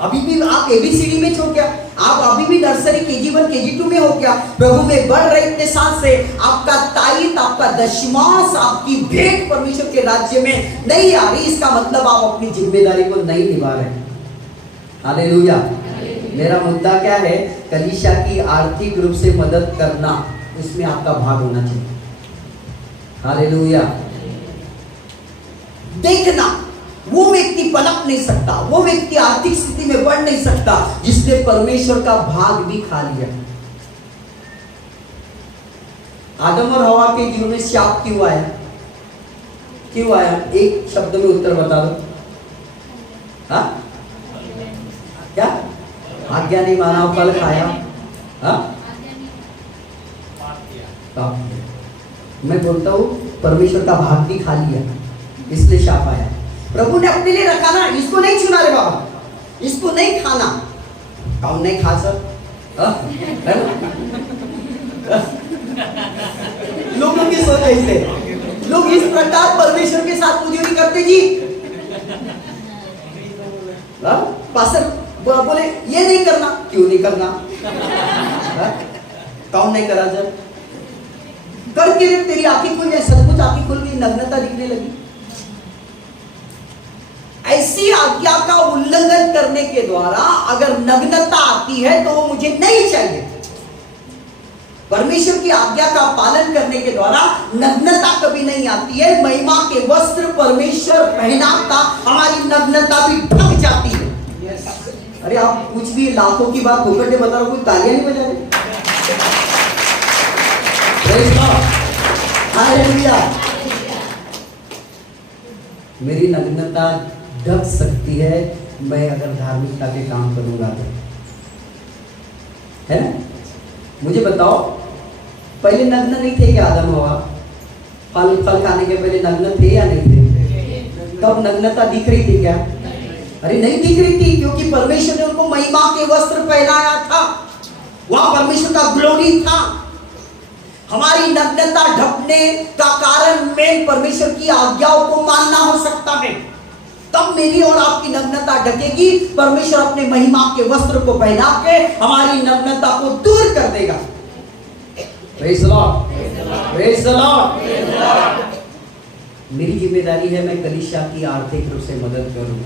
अभी भी आप एबीसीडी में हो क्या? आप अभी भी नर्सरी KG1 KG2 में हो क्या? प्रभु में बढ़ रहे इतने साल से आपका तायत, आपका दशमांश, आपकी भेंट परमेश्वर के राज्य में नहीं आ रही, इसका मतलब आप अपनी जिम्मेदारी को नहीं निभा रहे। हालेलुया। मेरा मुद्दा क्या है? कलीसिया की आर्थिक रूप से मदद करना, उसमें आपका भाग होना चाहिए। हालेलुया। देखना, वो व्यक्ति पलट नहीं सकता, वो व्यक्ति आर्थिक स्थिति में बढ़ नहीं सकता जिसने परमेश्वर का भाग भी खा लिया। आदम और हवा के जीवन में शाप क्यों आया? क्यों आया? एक शब्द में उत्तर बता दो। हाँ? क्या? आज्ञा नहीं माना, फल खाया। हाँ? मैं बोलता हूं परमेश्वर का भाग भी खा लिया, इसलिए शाप आया। प्रभु ने अपने लिए रखा ना, इसको नहीं छूना रे बाबा, इसको नहीं खाना। कौन नहीं खा सर? है ना? लोगों की सोच ऐसे, लोग इस प्रकार परमेश्वर के साथ मुझे करते जी। पास्टर बोले ये नहीं करना, क्यों नहीं करना? कौन नहीं करा सर? करके तेरी आंखें खुल जाए, सचमुच आंखें खुल गई, नग्नता दिखने लगी। ऐसी आज्ञा का उल्लंघन करने के द्वारा अगर नग्नता आती है तो वो मुझे नहीं चाहिए। परमेश्वर की आज्ञा का पालन करने के द्वारा नग्नता कभी नहीं आती है। महिमा के वस्त्र परमेश्वर पहनाता, हमारी नग्नता भी ढक जाती है। अरे आप कुछ भी लाखों की बात होकर के बता रहे हो, कोई तालियां नहीं बजा रहे? हालेलुया। मेरी नग्नता ढक सकती है मैं अगर धार्मिकता के काम करूंगा तो, है ना? मुझे बताओ, पहले नग्न नहीं थे क्या आदम हवा? फल खाने के पहले नग्न थे या नहीं थे? तब नग्नता दिख रही थी क्या? अरे नहीं दिख रही थी, क्योंकि परमेश्वर ने उनको महिमा के वस्त्र पहनाया था, वहां परमेश्वर का ग्लोरी था। हमारी नग्नता ढकने का कारण में परमेश्वर की आज्ञाओं को मानना हो सकता है, तब मेरी और आपकी नग्नता ढकेगी। परमेश्वर अपने महिमा के वस्त्र को पहना के हमारी नग्नता को दूर कर देगा। Praise the Lord, praise the Lord. मेरी जिम्मेदारी है मैं कलीसिया की आर्थिक रूप से मदद करूं।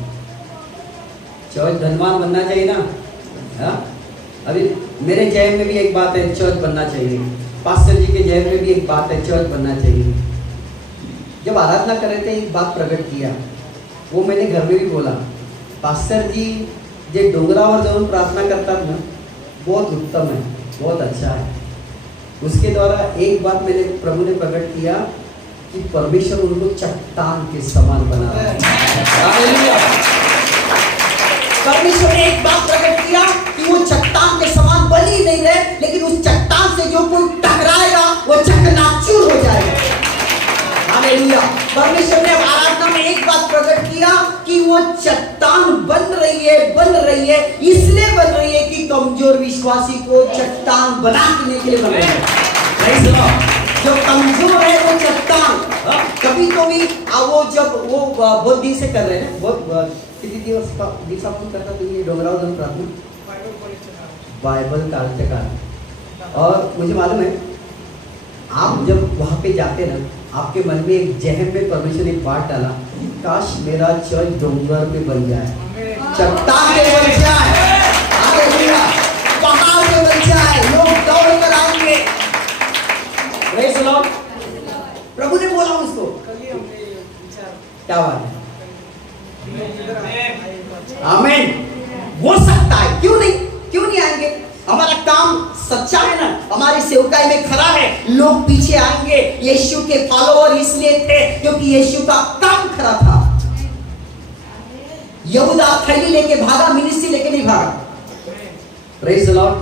चर्च धनवान बनना चाहिए ना? हा? अभी मेरे जैब में भी एक बात है, चर्च बनना चाहिए। पास्टर जी के जैब में भी एक बात है, चर्च बनना चाहिए। जब आराधना कर रहे थे एक बात प्रकट किया, वो मैंने घर में भी बोला। पास्टर जी जो डोंगरावर जाऊन प्रार्थना करता था ना, बहुत उत्तम है, बहुत अच्छा है। उसके द्वारा एक बात मैंने प्रभु ने प्रकट किया कि परमेश्वर उनको चट्टान के समान बना रहा है। परमेश्वर ने एक बात प्रकट किया कि वो चट्टान के समान बन ही नहीं रहे, लेकिन उस चट्टान से जो कोई टकराएगा वो चकनाचूर हो जाएगा। हालेलुया। परमेश्वर ने आराधना में एक बात प्रकट किया कि वो चट्टान बन रही है, इसलिए बन रही है कि कमजोर विश्वासी को चट्टान बनाने के लिए बन रही है। जो कमजोर है वो चट्टान कभी तो भी वो जब वो बहुत दिन से कर रहे हैं, बहुत कितनी दिवस करता तो ये डोंगराव जन प्रार्थना बाइबल काल से काल। और मुझे मालूम है आप जब वहाँ पे जाते ना, आपके मन में एक जहन में परमेश्वर ने बात डाला, काश मेरा चर्च डोंगर पे बन जाए, चट्टान पे बन जाए, हालेलुया, पहाड़ पे बन जाए, लोग दौड़ कर आएंगे। Praise the Lord. प्रभु ने बोला उसको, क्या बात है? आमीन। हो सकता है, क्यों नहीं आएंगे? हमारा काम सच्चा है ना, हमारी सेवकाई में खरा है, लोग पीछे आएंगे, यीशु के फॉलोअर इसलिए थे क्योंकि यीशु का काम खरा था। यहूदा थैली लेके भागा, मिनिस्ट्री लेके नहीं भागा। Praise the Lord.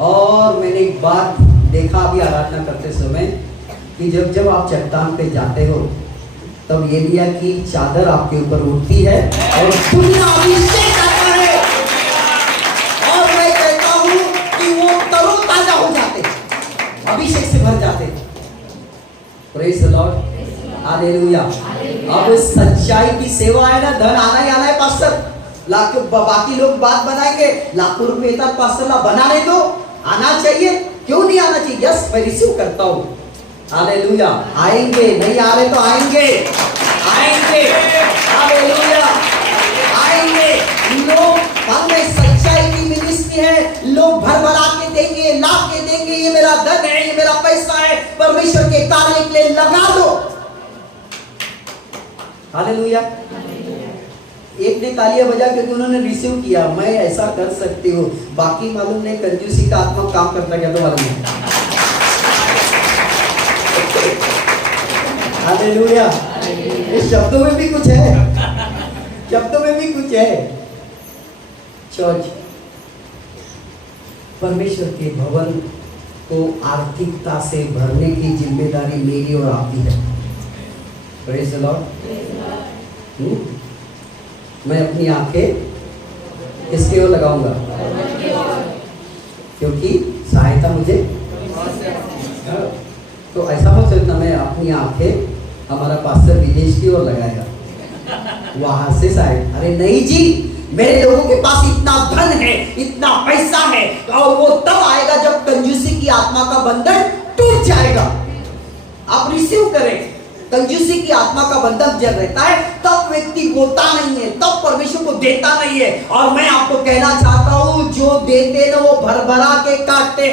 और मैंने एक बात देखा अभी आराधना करते समय कि जब आप चट्टान पे जाते हो तब एलिया की चादर आपके ऊपर उठती है और दुनिया अभिषेक आता है। और मैं कहता हूं कि वो तरोताजा हो जाते, अभिषेक से भर जाते। Praise the Lord, hallelujah. अब सच्चाई की सेवा है ना, धन आना ही आना है पास्टर। लाखों बाकी लोग बात बनाएंगे, लाखों रुपए था पास्टर ला बनाने दो, आना चाहिए, क्यों नहीं आना चाहिए? यस, मैं रिसीव करता हूं। हालेलुया। आएंगे, नहीं आ रहे तो आएंगे, आएंगे। हालेलुया, आएंगे। लोग मन में सच्चाई की मिनिस्ट्री है, लोग भर भरा के देंगे, ला के देंगे, ये मेरा धन है, ये मेरा पैसा है, परमेश्वर के कार्य के लिए लगा दो। हालेलुया। एक ने तालियां बजा क्योंकि उन्होंने रिसीव किया, मैं ऐसा कर सकती हूँ। बाकी मालूम नहीं कंजूसी का आत्मा काम करता क्या, तो मालूम नहीं। हालेलुया। इस शब्दों में भी कुछ है, शब्दों में भी कुछ है। चर्च, परमेश्वर के भवन को आर्थिकता से भरने की जिम्मेदारी मेरी और आपकी है। Praise the Lord. मैं अपनी आंखें किसकी ओर लगाऊंगा? क्योंकि सहायता मुझे, तो ऐसा मत सोचना मैं अपनी आंखें हमारा पास्टर विदेश की ओर लगाएगा, वहां से सहायता। अरे नहीं जी, मेरे लोगों के पास इतना धन है, इतना पैसा है, और वो तब आएगा जब कंजूसी की आत्मा का बंधन टूट जाएगा। आप रिसीव करें। कंजूसी की आत्मा का बंधन जब रहता है तब व्यक्ति बोता नहीं है, तब परमेश्वर को देता नहीं है। और मैं आपको कहना चाहता हूं, जो देते ना वो भरभरा के काटते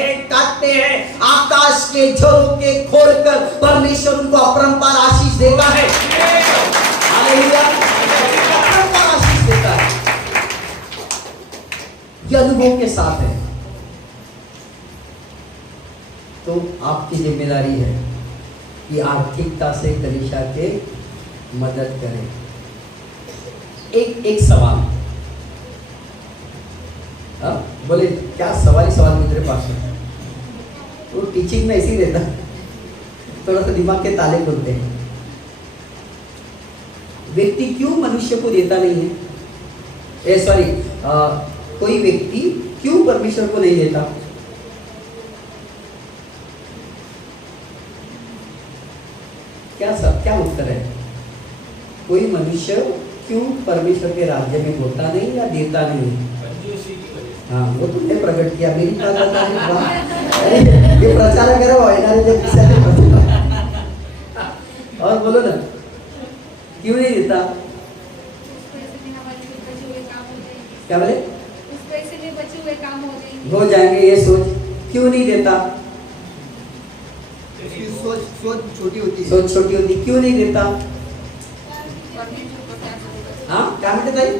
हैं। आकाश के झरोखे खोलकर परमेश्वर उनको अपरंपार आशीष देता है। हालेलुया, अपरंपार आशीष देता है। ये अनुभव के साथ है। तो आपकी जिम्मेदारी है कि आर्थिकता से कलीसिया के मदद करें। एक सवाल, बोले क्या सवाल ही सवाल मेरे पास है। वो टीचिंग में ऐसी रहता, थोड़ा सा दिमाग के ताले खुलते हैं। व्यक्ति क्यों मनुष्य को देता नहीं है? कोई व्यक्ति क्यों परमेश्वर को नहीं देता? क्या उत्तर है? कोई मनुष्य क्यों परमेश्वर के राज्य में होता नहीं या देता नहीं? हाँ, वो तुमने प्रकट किया, मेरी बात है। ये प्रचार करो और बोलो ना, क्यों नहीं देता? क्या बोले? हो जाएंगे, ये सोच क्यों नहीं देता? सोच छोटी होती, क्यों नहीं देता? हाँ, क्या कहते भाई?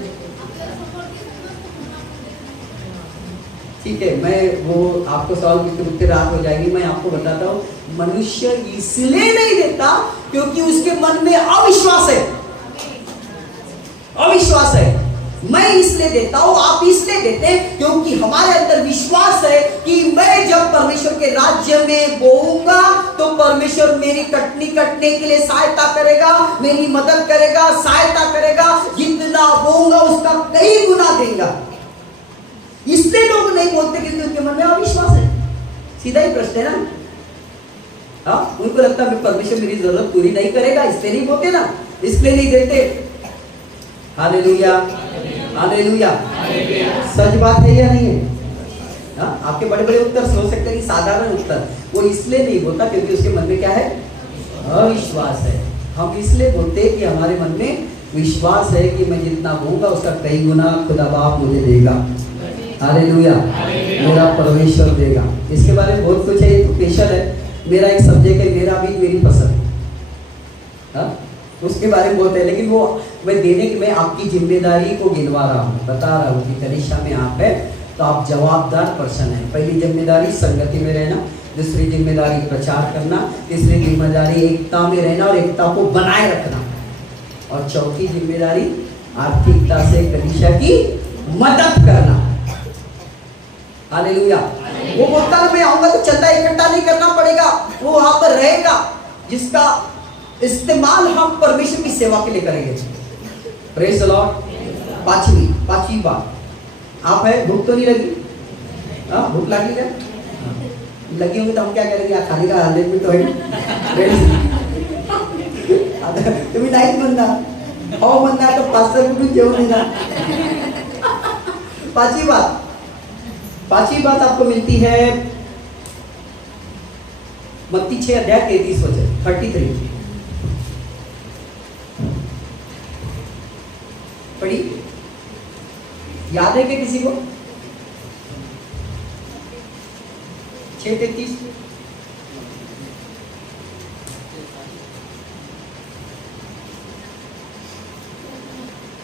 ठीक है, मैं वो आपको सवाल पूछते रात हो जाएगी। मैं आपको बताता हूँ, मनुष्य इसलिए नहीं देता क्योंकि उसके मन में अविश्वास है। अविश्वास है। मैं इसलिए देता हूं, आप इसलिए देते हैं क्योंकि हमारे अंदर विश्वास है कि मैं जब परमेश्वर के राज्य में बोऊंगा तो परमेश्वर मेरी कटनी कटने के लिए सहायता करेगा, मेरी मदद करेगा, सहायता करेगा। जितना बोऊंगा उसका कई गुना देगा। इसलिए लोग नहीं बोलते क्योंकि उनके मन में अविश्वास है। सीधा ही प्रश्न है ना। हाँ, उनको लगता है परमेश्वर मेरी जरूरत पूरी नहीं करेगा, इसलिए नहीं बोलते ना, इसलिए नहीं देते। Hallelujah, hallelujah. सच बात है या नहीं है? हाँ, आपके बड़े बड़े उत्तर हो सकते हैं, साधारण उत्तर। वो इसलिए नहीं बोलता क्योंकि उसके मन में क्या है? अविश्वास है। हम इसलिए बोलते हैं कि हमारे मन में विश्वास है कि मैं जितना बोलूंगा उसका कई गुना खुदा बाप मुझे देगा। हालेलुया, मेरा परमेश्वर देगा। इसके बारे में बहुत कुछ है, ये तो स्पेशल है। मेरा एक सब्जेक्ट है, मेरा भी मेरी पसंद। हाँ, उसके बारे में बोलते हैं, लेकिन वो मैं देने की, मैं आपकी जिम्मेदारी को गिनवा रहा हूँ, बता रहा हूँ कि कलीसिया में आप है तो आप जवाबदार पर्सन है। पहली जिम्मेदारी संगति में रहना, दूसरी जिम्मेदारी प्रचार करना, तीसरी जिम्मेदारी एकता में रहना और एकता को बनाए रखना, और चौथी जिम्मेदारी आर्थिकता से कलीसिया की मदद करना। हालेलुया। वो बोलता है मैं आऊंगा तो चंदा इकट्ठा नहीं करना पड़ेगा, वो वहां पर रहेगा जिसका इस्तेमाल हम परमेश्वर की सेवा के लिए करेंगे। Praise the Lord. पांचवी बात, आप है भूख तो नहीं लगी? हाँ, भूख लगी क्या? लगी होगी तो हम क्या करेंगे? खाने का अरेंजमेंट तो है। तुम्ही नाहीच म्हणणार, हो म्हणणार तो पास्टर कुठून जेवण येणार? पांचवी बात आपको मिलती है मत्ती 6 अध्याय 33 वचन 33 पढ़ी, याद है क्या किसी को? 6:33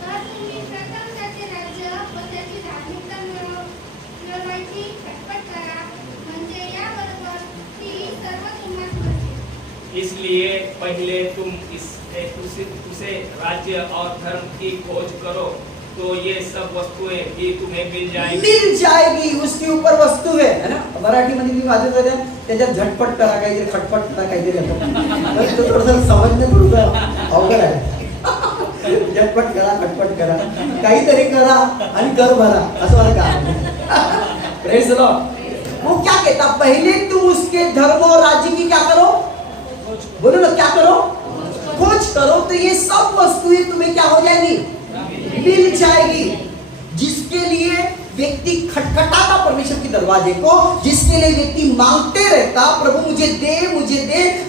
तर तुम्ही प्रथम त्याचे राज्य व त्याची धार्मिकता मिळवायची खटपट करा, म्हणजे याबरोबर ती सर्व तुम्हास मिळतील। इसलिए पहले तुम उसे राज्य और धर्म की खोज करो, तो ये सब वस्तुएं भी तुम्हें मिल जाएगी। उसके ऊपर वस्तु है ना? मराठी मध्ये मी वाचत होते त्याच्यात झटपट करा काहीतरी, खटपट करा काहीतरी असं, तो थोडंसं समजणं थोडंसं अवघड आहे। झटपट करा, खटपट करा, काहीतरी करा आणि कर भरा, असं मला कहा। Praise the Lord. वो क्या कहता? पहले तुम उसके धर्म और राज्य की क्या करो? बोलो ना, क्या करो? खोज करो, तो ये सब वस्तुएं तुम्हें क्या हो जाएंगी? मिल जाएगी। जिसके लिए व्यक्ति खटखटाता परमेश्वर के दरवाजे को, जिसके लिए व्यक्ति मांगते रहता, प्रभु मुझे दे,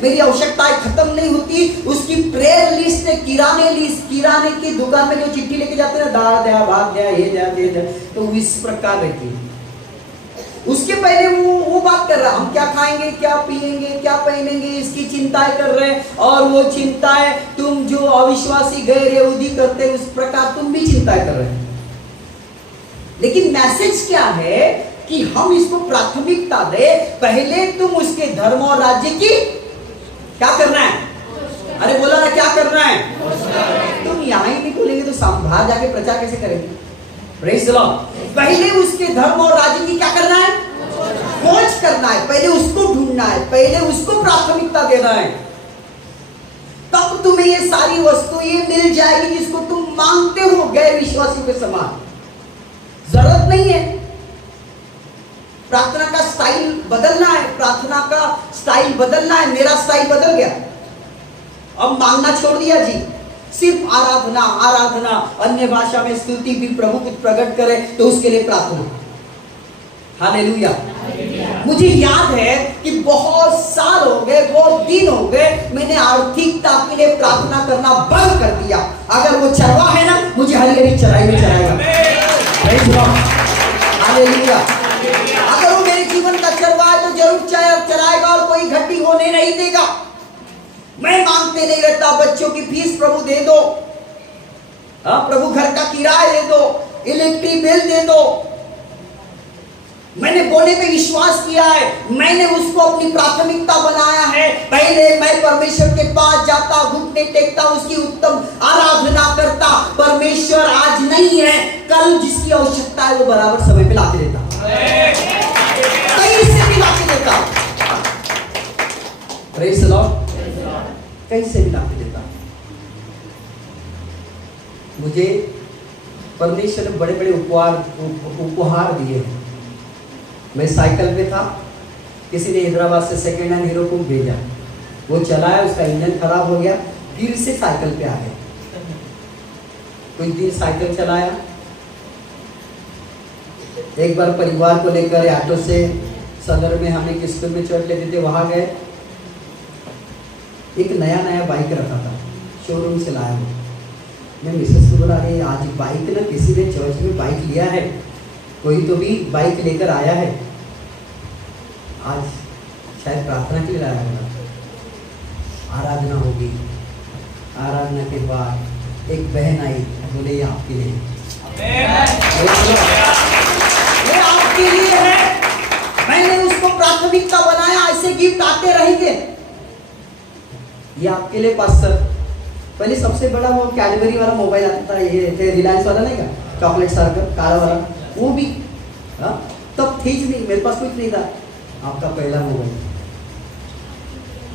मेरी आवश्यकताएं खत्म नहीं होती, उसकी प्रेयर लिस्ट है, किराने की दुकान में जो चिट्ठी लेके जाते हैं, दाल दे, भात दे, ये दे, तो इस प्रकार रहती है। उसके पहले वो बात कर रहा, हम क्या खाएंगे, क्या पिएंगे, क्या पहनेंगे, इसकी चिंताएं कर रहे हैं, और वो चिंताएं तुम जो अविश्वासी गैर यहूदी करते हैं, उस प्रकार तुम भी चिंताएं कर रहे हैं। लेकिन मैसेज क्या है कि हम इसको प्राथमिकता दे, पहले तुम उसके धर्म और राज्य की क्या करना है? अरे बोला ना, क्या करना है? तुम यहां ही नहीं बोलेंगे तो बाहर जाके प्रचार कैसे करेंगे? Praise the Lord. पहले उसके धर्म और राज्य की क्या करना है? खोज करना है, पहले उसको ढूंढना है, पहले उसको प्राथमिकता देना है, तब तुम्हें ये सारी वस्तुएं मिल जाएगी जिसको तुम मांगते हो गैर विश्वासियों के समान। जरूरत नहीं है प्रार्थना का स्टाइल बदलना है, प्रार्थना का स्टाइल बदलना है। मेरा स्टाइल बदल गया, अब मांगना छोड़ दिया जी, सिर्फ आराधना, अन्य भाषा में स्तुति भी, प्रभु कुछ प्रकट करे तो उसके लिए प्रार्थना। हालेलुया। मुझे याद है कि बहुत साल हो गए, बहुत दिन हो गए, मैंने आर्थिकता के लिए प्रार्थना करना बंद कर दिया। अगर वो चरवा है ना, मुझे हरी हरी चराई में चराएगा। हालेलुया। अगर वो मेरे जीवन का चरवा है तो जरूर चराएगा और कोई घटी होने नहीं देगा। मैं मांगते नहीं रहता, बच्चों की फीस प्रभु दे दो, प्रभु घर का किराया दे दो, इलेक्ट्रिक बिल दे दो। मैंने बोले पे विश्वास किया है, मैंने उसको अपनी प्राथमिकता बनाया है। पहले मैं परमेश्वर के पास जाता, घुटने टेकता, उसकी उत्तम आराधना करता। परमेश्वर आज नहीं है, कल जिसकी आवश्यकता है वो बराबर समय पे लाके देता, कहीं से भी लाके देता। Praise the Lord. कहीं से भी लाके देता। मुझे परमेश्वर ने बड़े बड़े उपहार दिए हैं। मैं साइकिल पे था, किसी ने हैदराबाद से सेकेंड हैंड हीरो को भेजा, वो चलाया, उसका इंजन खराब हो गया, फिर से साइकिल पे आ गया। कुछ दिन साइकिल चलाया, एक बार परिवार को लेकर ऑटो से सदर में हम एक स्कूल में चढ़ लेते थे, वहां गए, एक नया बाइक रखा था, शोरूम से लाया हूँ। मैं मिसेस को बोला, अरे आज बाइक ना किसी ने चर्च में बाइक लिया है, कोई तो भी बाइक लेकर आया है, आज शायद प्रार्थना के लिए लाया होगा। आराधना होगी, आराधना के बाद एक बहन आई, बोले ये आपके लिए, ये आपके लिए है। मैंने उसको प्राथमिकता बनाया, ऐसे गिफ्ट आते रहेंगे। ये आपके लिए पास्टर, पहले सबसे बड़ा वो कैडबरी वाला मोबाइल आता था, ये थे रिलायंस वाला नहीं का, चॉकलेट सर्कल काला वाला, वो भी हाँ तब थे ही नहीं, मेरे पास कुछ नहीं था। आपका पहला मोबाइल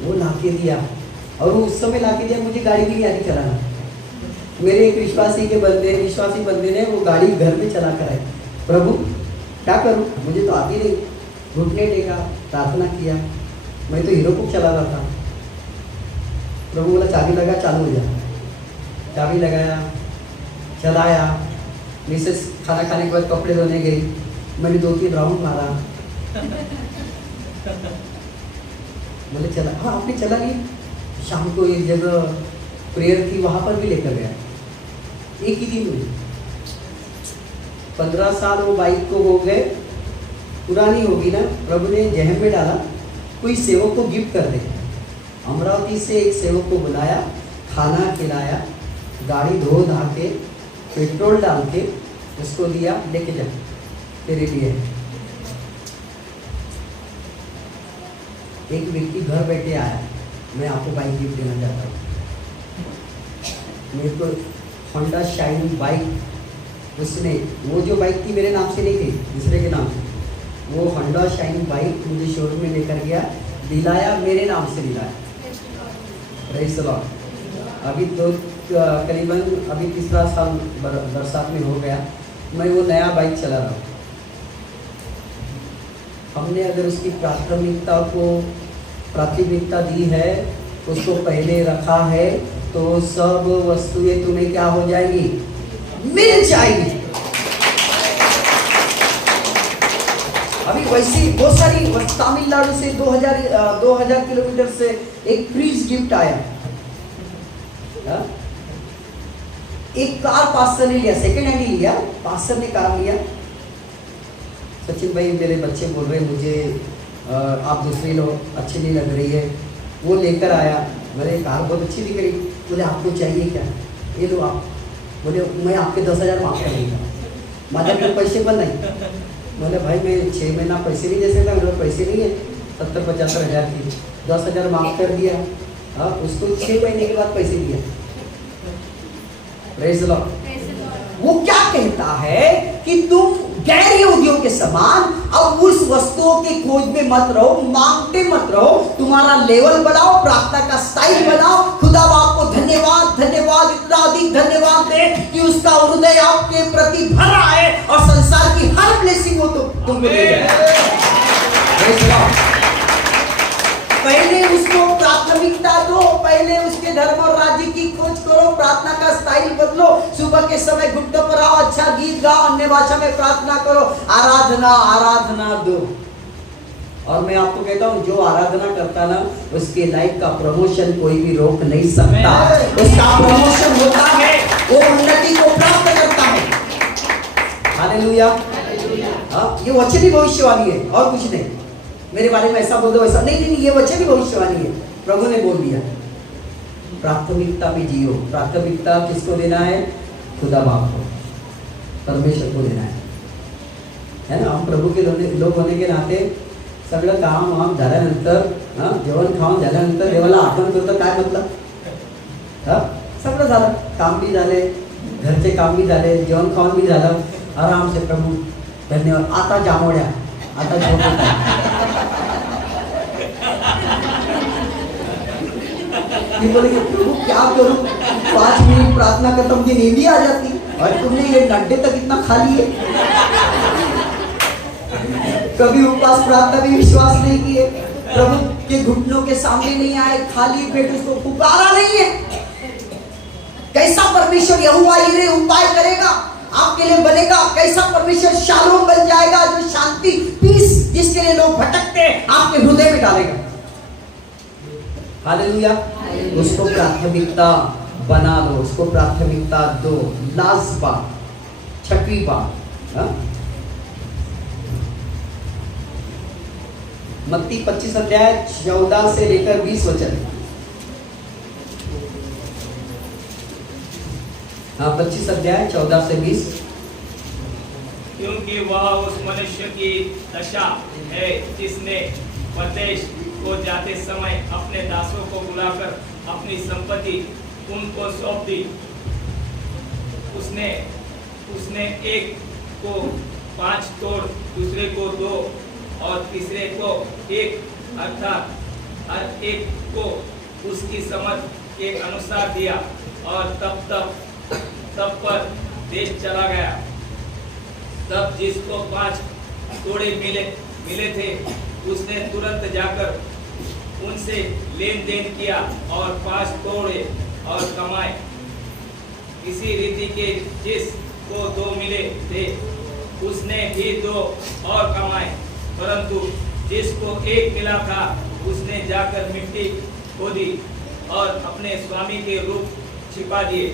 वो लाके दिया, और वो उस समय लाके दिया, मुझे गाड़ी भी नहीं आती चलाना। मेरे एक विश्वासी बंदे ने वो गाड़ी घर में चला कर आए। प्रभु क्या करूं, मुझे तो आती नहीं। घुटने टेका, प्रार्थना किया, मैं तो हीरो को चला रहा था। प्रभु बोला चाबी लगा, चालू हो जा। चाबी लगाया, चलाया। मिसेस खाना खाने के बाद कपड़े धोने गई, मैंने 2-3 राउंड मारा। बोले चला, हाँ आपने चला नहीं। शाम को एक जगह प्रेयर थी, वहाँ पर भी लेकर गया, एक ही दिन में। 15 साल वो बाइक को हो गए, पुरानी होगी ना। प्रभु ने जहन में डाला कोई सेवक को गिफ्ट कर दे। अमरावती से एक सेवक को बुलाया, खाना खिलाया, गाड़ी धो धा के पेट्रोल डाल के उसको दिया, लेके जा तेरे लिए। एक व्यक्ति घर बैठे आया, मैं आपको बाइक गिफ्ट देना चाहता हूँ। मेरे को होंडा शाइन बाइक, उसने वो जो बाइक थी मेरे नाम से नहीं थी, दूसरे के नाम से, वो होंडा शाइन बाइक मुझे शोरूम में लेकर गया, दिलाया, मेरे नाम से दिलाया। Praise the Lord. अभी तो करीबन अभी 3रा साल बरसात में हो गया, मैं वो नया बाइक चला रहा हूँ। हमने अगर उसकी प्राथमिकता दी है, उसको पहले रखा है, तो सब वस्तुएं तुम्हें क्या हो जाएगी, मिल जाएगी। अभी वैसी बहुत सारी, तमिलनाडु से 2000 किलोमीटर से एक फ्रीज गिफ्ट आया। एक कार पास्टर ने लिया, सेकेंड हैंड ही लिया, पास्टर ने कार लिया। सचिन भाई मेरे बच्चे बोल रहे मुझे आप दूसरी लोग अच्छी नहीं लग रही है, वो लेकर आया। मेरे कार बहुत अच्छी दिख रही। बोले आपको चाहिए क्या, ये लो आप। बोले मैं आपके 10,000 माफ कर दूँगा, माझ्याकडे पैसे पण नाही। बोले भाई मैं 6 महीना पैसे नहीं दे सकता, मेरे पैसे नहीं है, 70-75 हज़ार की, 10,000 माफ कर दिया। हाँ, उसको 6 महीने के बाद पैसे दिया। Praise the Lord. वो क्या कहता है कि तुम गैर यहूदियों के समान अब उस वस्तुओं की खोज में मत रहो, मांगते मत रहो, तुम्हारा लेवल बढ़ाओ, प्रार्थना का स्टाइल बनाओ। खुदा बाप को धन्यवाद, इतना अधिक धन्यवाद दे कि उसका हृदय आपके प्रति भरा है और संसार की हर ब्लेसिंग हो तो तुमको दे जाए। पहले उसको प्राथमिकता दो, पहले उसके धर्म और राज्य की खोज करो, प्रार्थना का स्टाइल बदलो। सुबह के समय घुटनों पर आओ, अच्छा गीत गाओ, अन्य भाषा में प्रार्थना करो, आराधना दो। और मैं आपको कहता हूँ, जो आराधना करता ना, उसके लाइफ का प्रमोशन कोई भी रोक नहीं सकता। उसका प्रमोशन होता है, वो उन्नति को प्राप्त करता है। हालेलुया। हाँ, ये वचनी भविष्यवाणी है और कुछ नहीं। मेरे बारे में ऐसा बोल दो, ऐसा नहीं, ये वचनी भविष्यवाणी है, प्रभु ने बोल दिया। प्राथमिकता में जियो। प्राथमिकता किसको देना है, खुदा बाप को, परमेश्वर को देना है ना। हम प्रभू के लोग होने के नाते सगळं काम वाम झाल्यानंतर, जेवण खाऊन झाल्यानंतर देवाला आठवण करतो, काय मतलब, सगळं झालं, काम भी झाले, घरचे काम भी झाले, जेवण खाऊन भी झालं, आराम से प्रभु धन्यवाद, आता जामोड्या, आता बोलेंगे प्रभु क्या करूं, 5 मिनट प्रार्थना करता मुझे नींद ही आ जाती, और तुमने ये डंडे तक इतना खा लिए। कभी उपवास प्रार्थना भी विश्वास नहीं किए, प्रभु के घुटनों के सामने नहीं आए, खाली पेट उसको पुकारा नहीं है। कैसा परमेश्वर यहोवा यिरे उपाय करेगा, आपके लिए बनेगा। कैसा परमेश्वर शालोम बन जाएगा, जो शांति, पीस, जिसके लिए लोग भटकते हैं, आपके हृदय में डालेगा। हालेलुया। उसको प्राथमिकता बना लो, उसको प्राथमिकता दो। लास्ट बात, 6वीं बात, मत्ती 25 अध्याय 14 से लेकर 20 वचन। 25 अध्याय 14 से 20। क्योंकि वह उस मनुष्य की दशा है जिसने परदेश को जाते समय अपने दासों को बुलाकर अपनी संपत्ति उनको सौंप दी। उसने एक को 5 तोड़, दूसरे को 2 और तीसरे को 1, अर्थात हर एक को उसकी समझ के अनुसार दिया, और तब पर देश चला गया। तब जिसको 5 तोड़े मिले थे, उसने तुरंत जाकर उनसे लेन देन किया और 5 तोड़े और कमाए। इसी रीति के जिसको 2 मिले थे, उसने भी 2 और कमाए। परंतु जिसको 1 मिला था, उसने जाकर मिट्टी खोदी और अपने स्वामी के रूप छिपा दिए।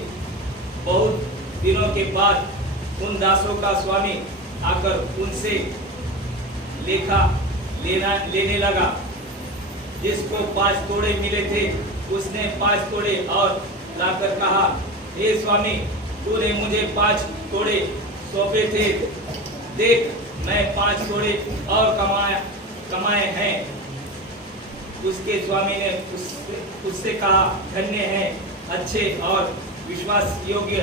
बहुत दिनों के बाद उन दासों का स्वामी आकर उनसे लेखा लेने लगा। जिसको 5 तोड़े मिले थे, उसने 5 तोड़े और लाकर कहा, हे स्वामी, तूने मुझे 5 तोड़े सौंपे थे, देख मैं 5 तोड़े और कमाए हैं। उसके स्वामी ने उससे कहा, धन्य है अच्छे और विश्वास योग्य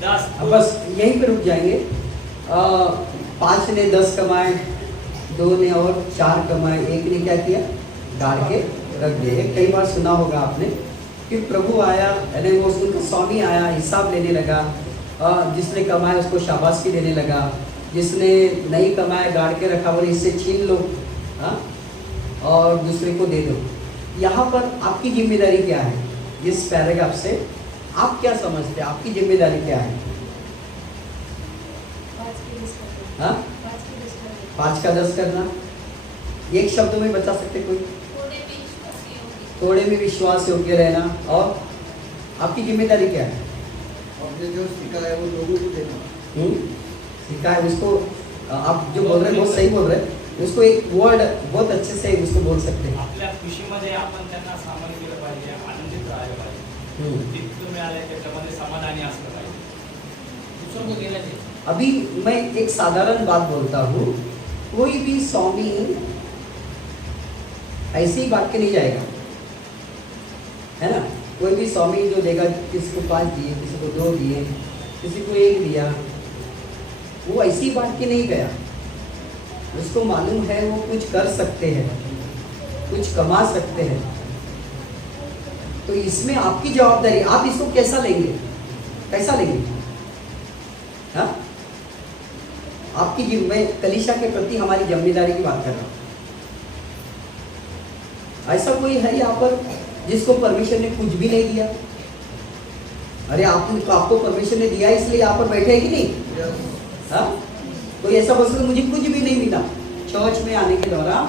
दास। बस यहीं पे रुक जाएंगे। 5 ने 10 कमाए, 2 ने और 4 कमाए, 1 ने क्या किया, गाड़ के रख दिए। कई बार सुना होगा आपने कि प्रभु आया, यानी वो उनका स्वामी आया, हिसाब लेने लगा। जिसने कमाया उसको शाबाशी देने लगा, जिसने नहीं कमाया गाड़ के रखा, बोले इससे छीन लो, हाँ, और दूसरे को दे दो। यहाँ पर आपकी जिम्मेदारी क्या है? इस पैराग्राफ से आप क्या समझते हैं, आपकी जिम्मेदारी क्या है? 5 का 10 करना। एक शब्द में बता सकते कोई? थोड़े में विश्वास योग्य रहना। और आपकी जिम्मेदारी क्या है? आपने जो सीखा है वो लोगों को देना। सीखा है उसको, आप जो बोल रहे हैं बहुत सही बोल रहे हैं। उसको एक वर्ड बहुत अच्छे से उसको बोल सकते हैं। आपल्या खुशीमध्ये आपण त्यांना सामान्य केलं पाहिजे, आनंदित राहायला पाहिजे, जितकं मिळालंय त्याच्यामध्ये समाधानी असलं पाहिजे, दुसरं गेलं नाही। अभी मैं एक साधारण बात बोलता हूँ, कोई भी स्वामी ऐसे ही बात के नहीं जाएगा, है ना। कोई भी स्वामी जो देगा, किसी को 5 दिए, किसी को 2 दिए, किसी को 1 दिया, वो ऐसी बात के नहीं गया। उसको मालूम है वो कुछ कर सकते हैं, कुछ कमा सकते हैं। तो इसमें आपकी जवाबदारी, आप इसको कैसा लेंगे, कैसा लेंगे, हाँ? आपकी मैं कलीसिया के प्रति हमारी जिम्मेदारी की बात कर रहा हूँ। ऐसा कोई है यहाँ पर जिसको परमेश्वर ने कुछ भी नहीं दिया? अरे आपको परमेश्वर ने दिया इसलिए यहाँ पर बैठे हैं कि नहीं? हाँ? कोई ऐसा बोल सकता मुझे कुछ भी नहीं मिला। चर्च में आने के दौरान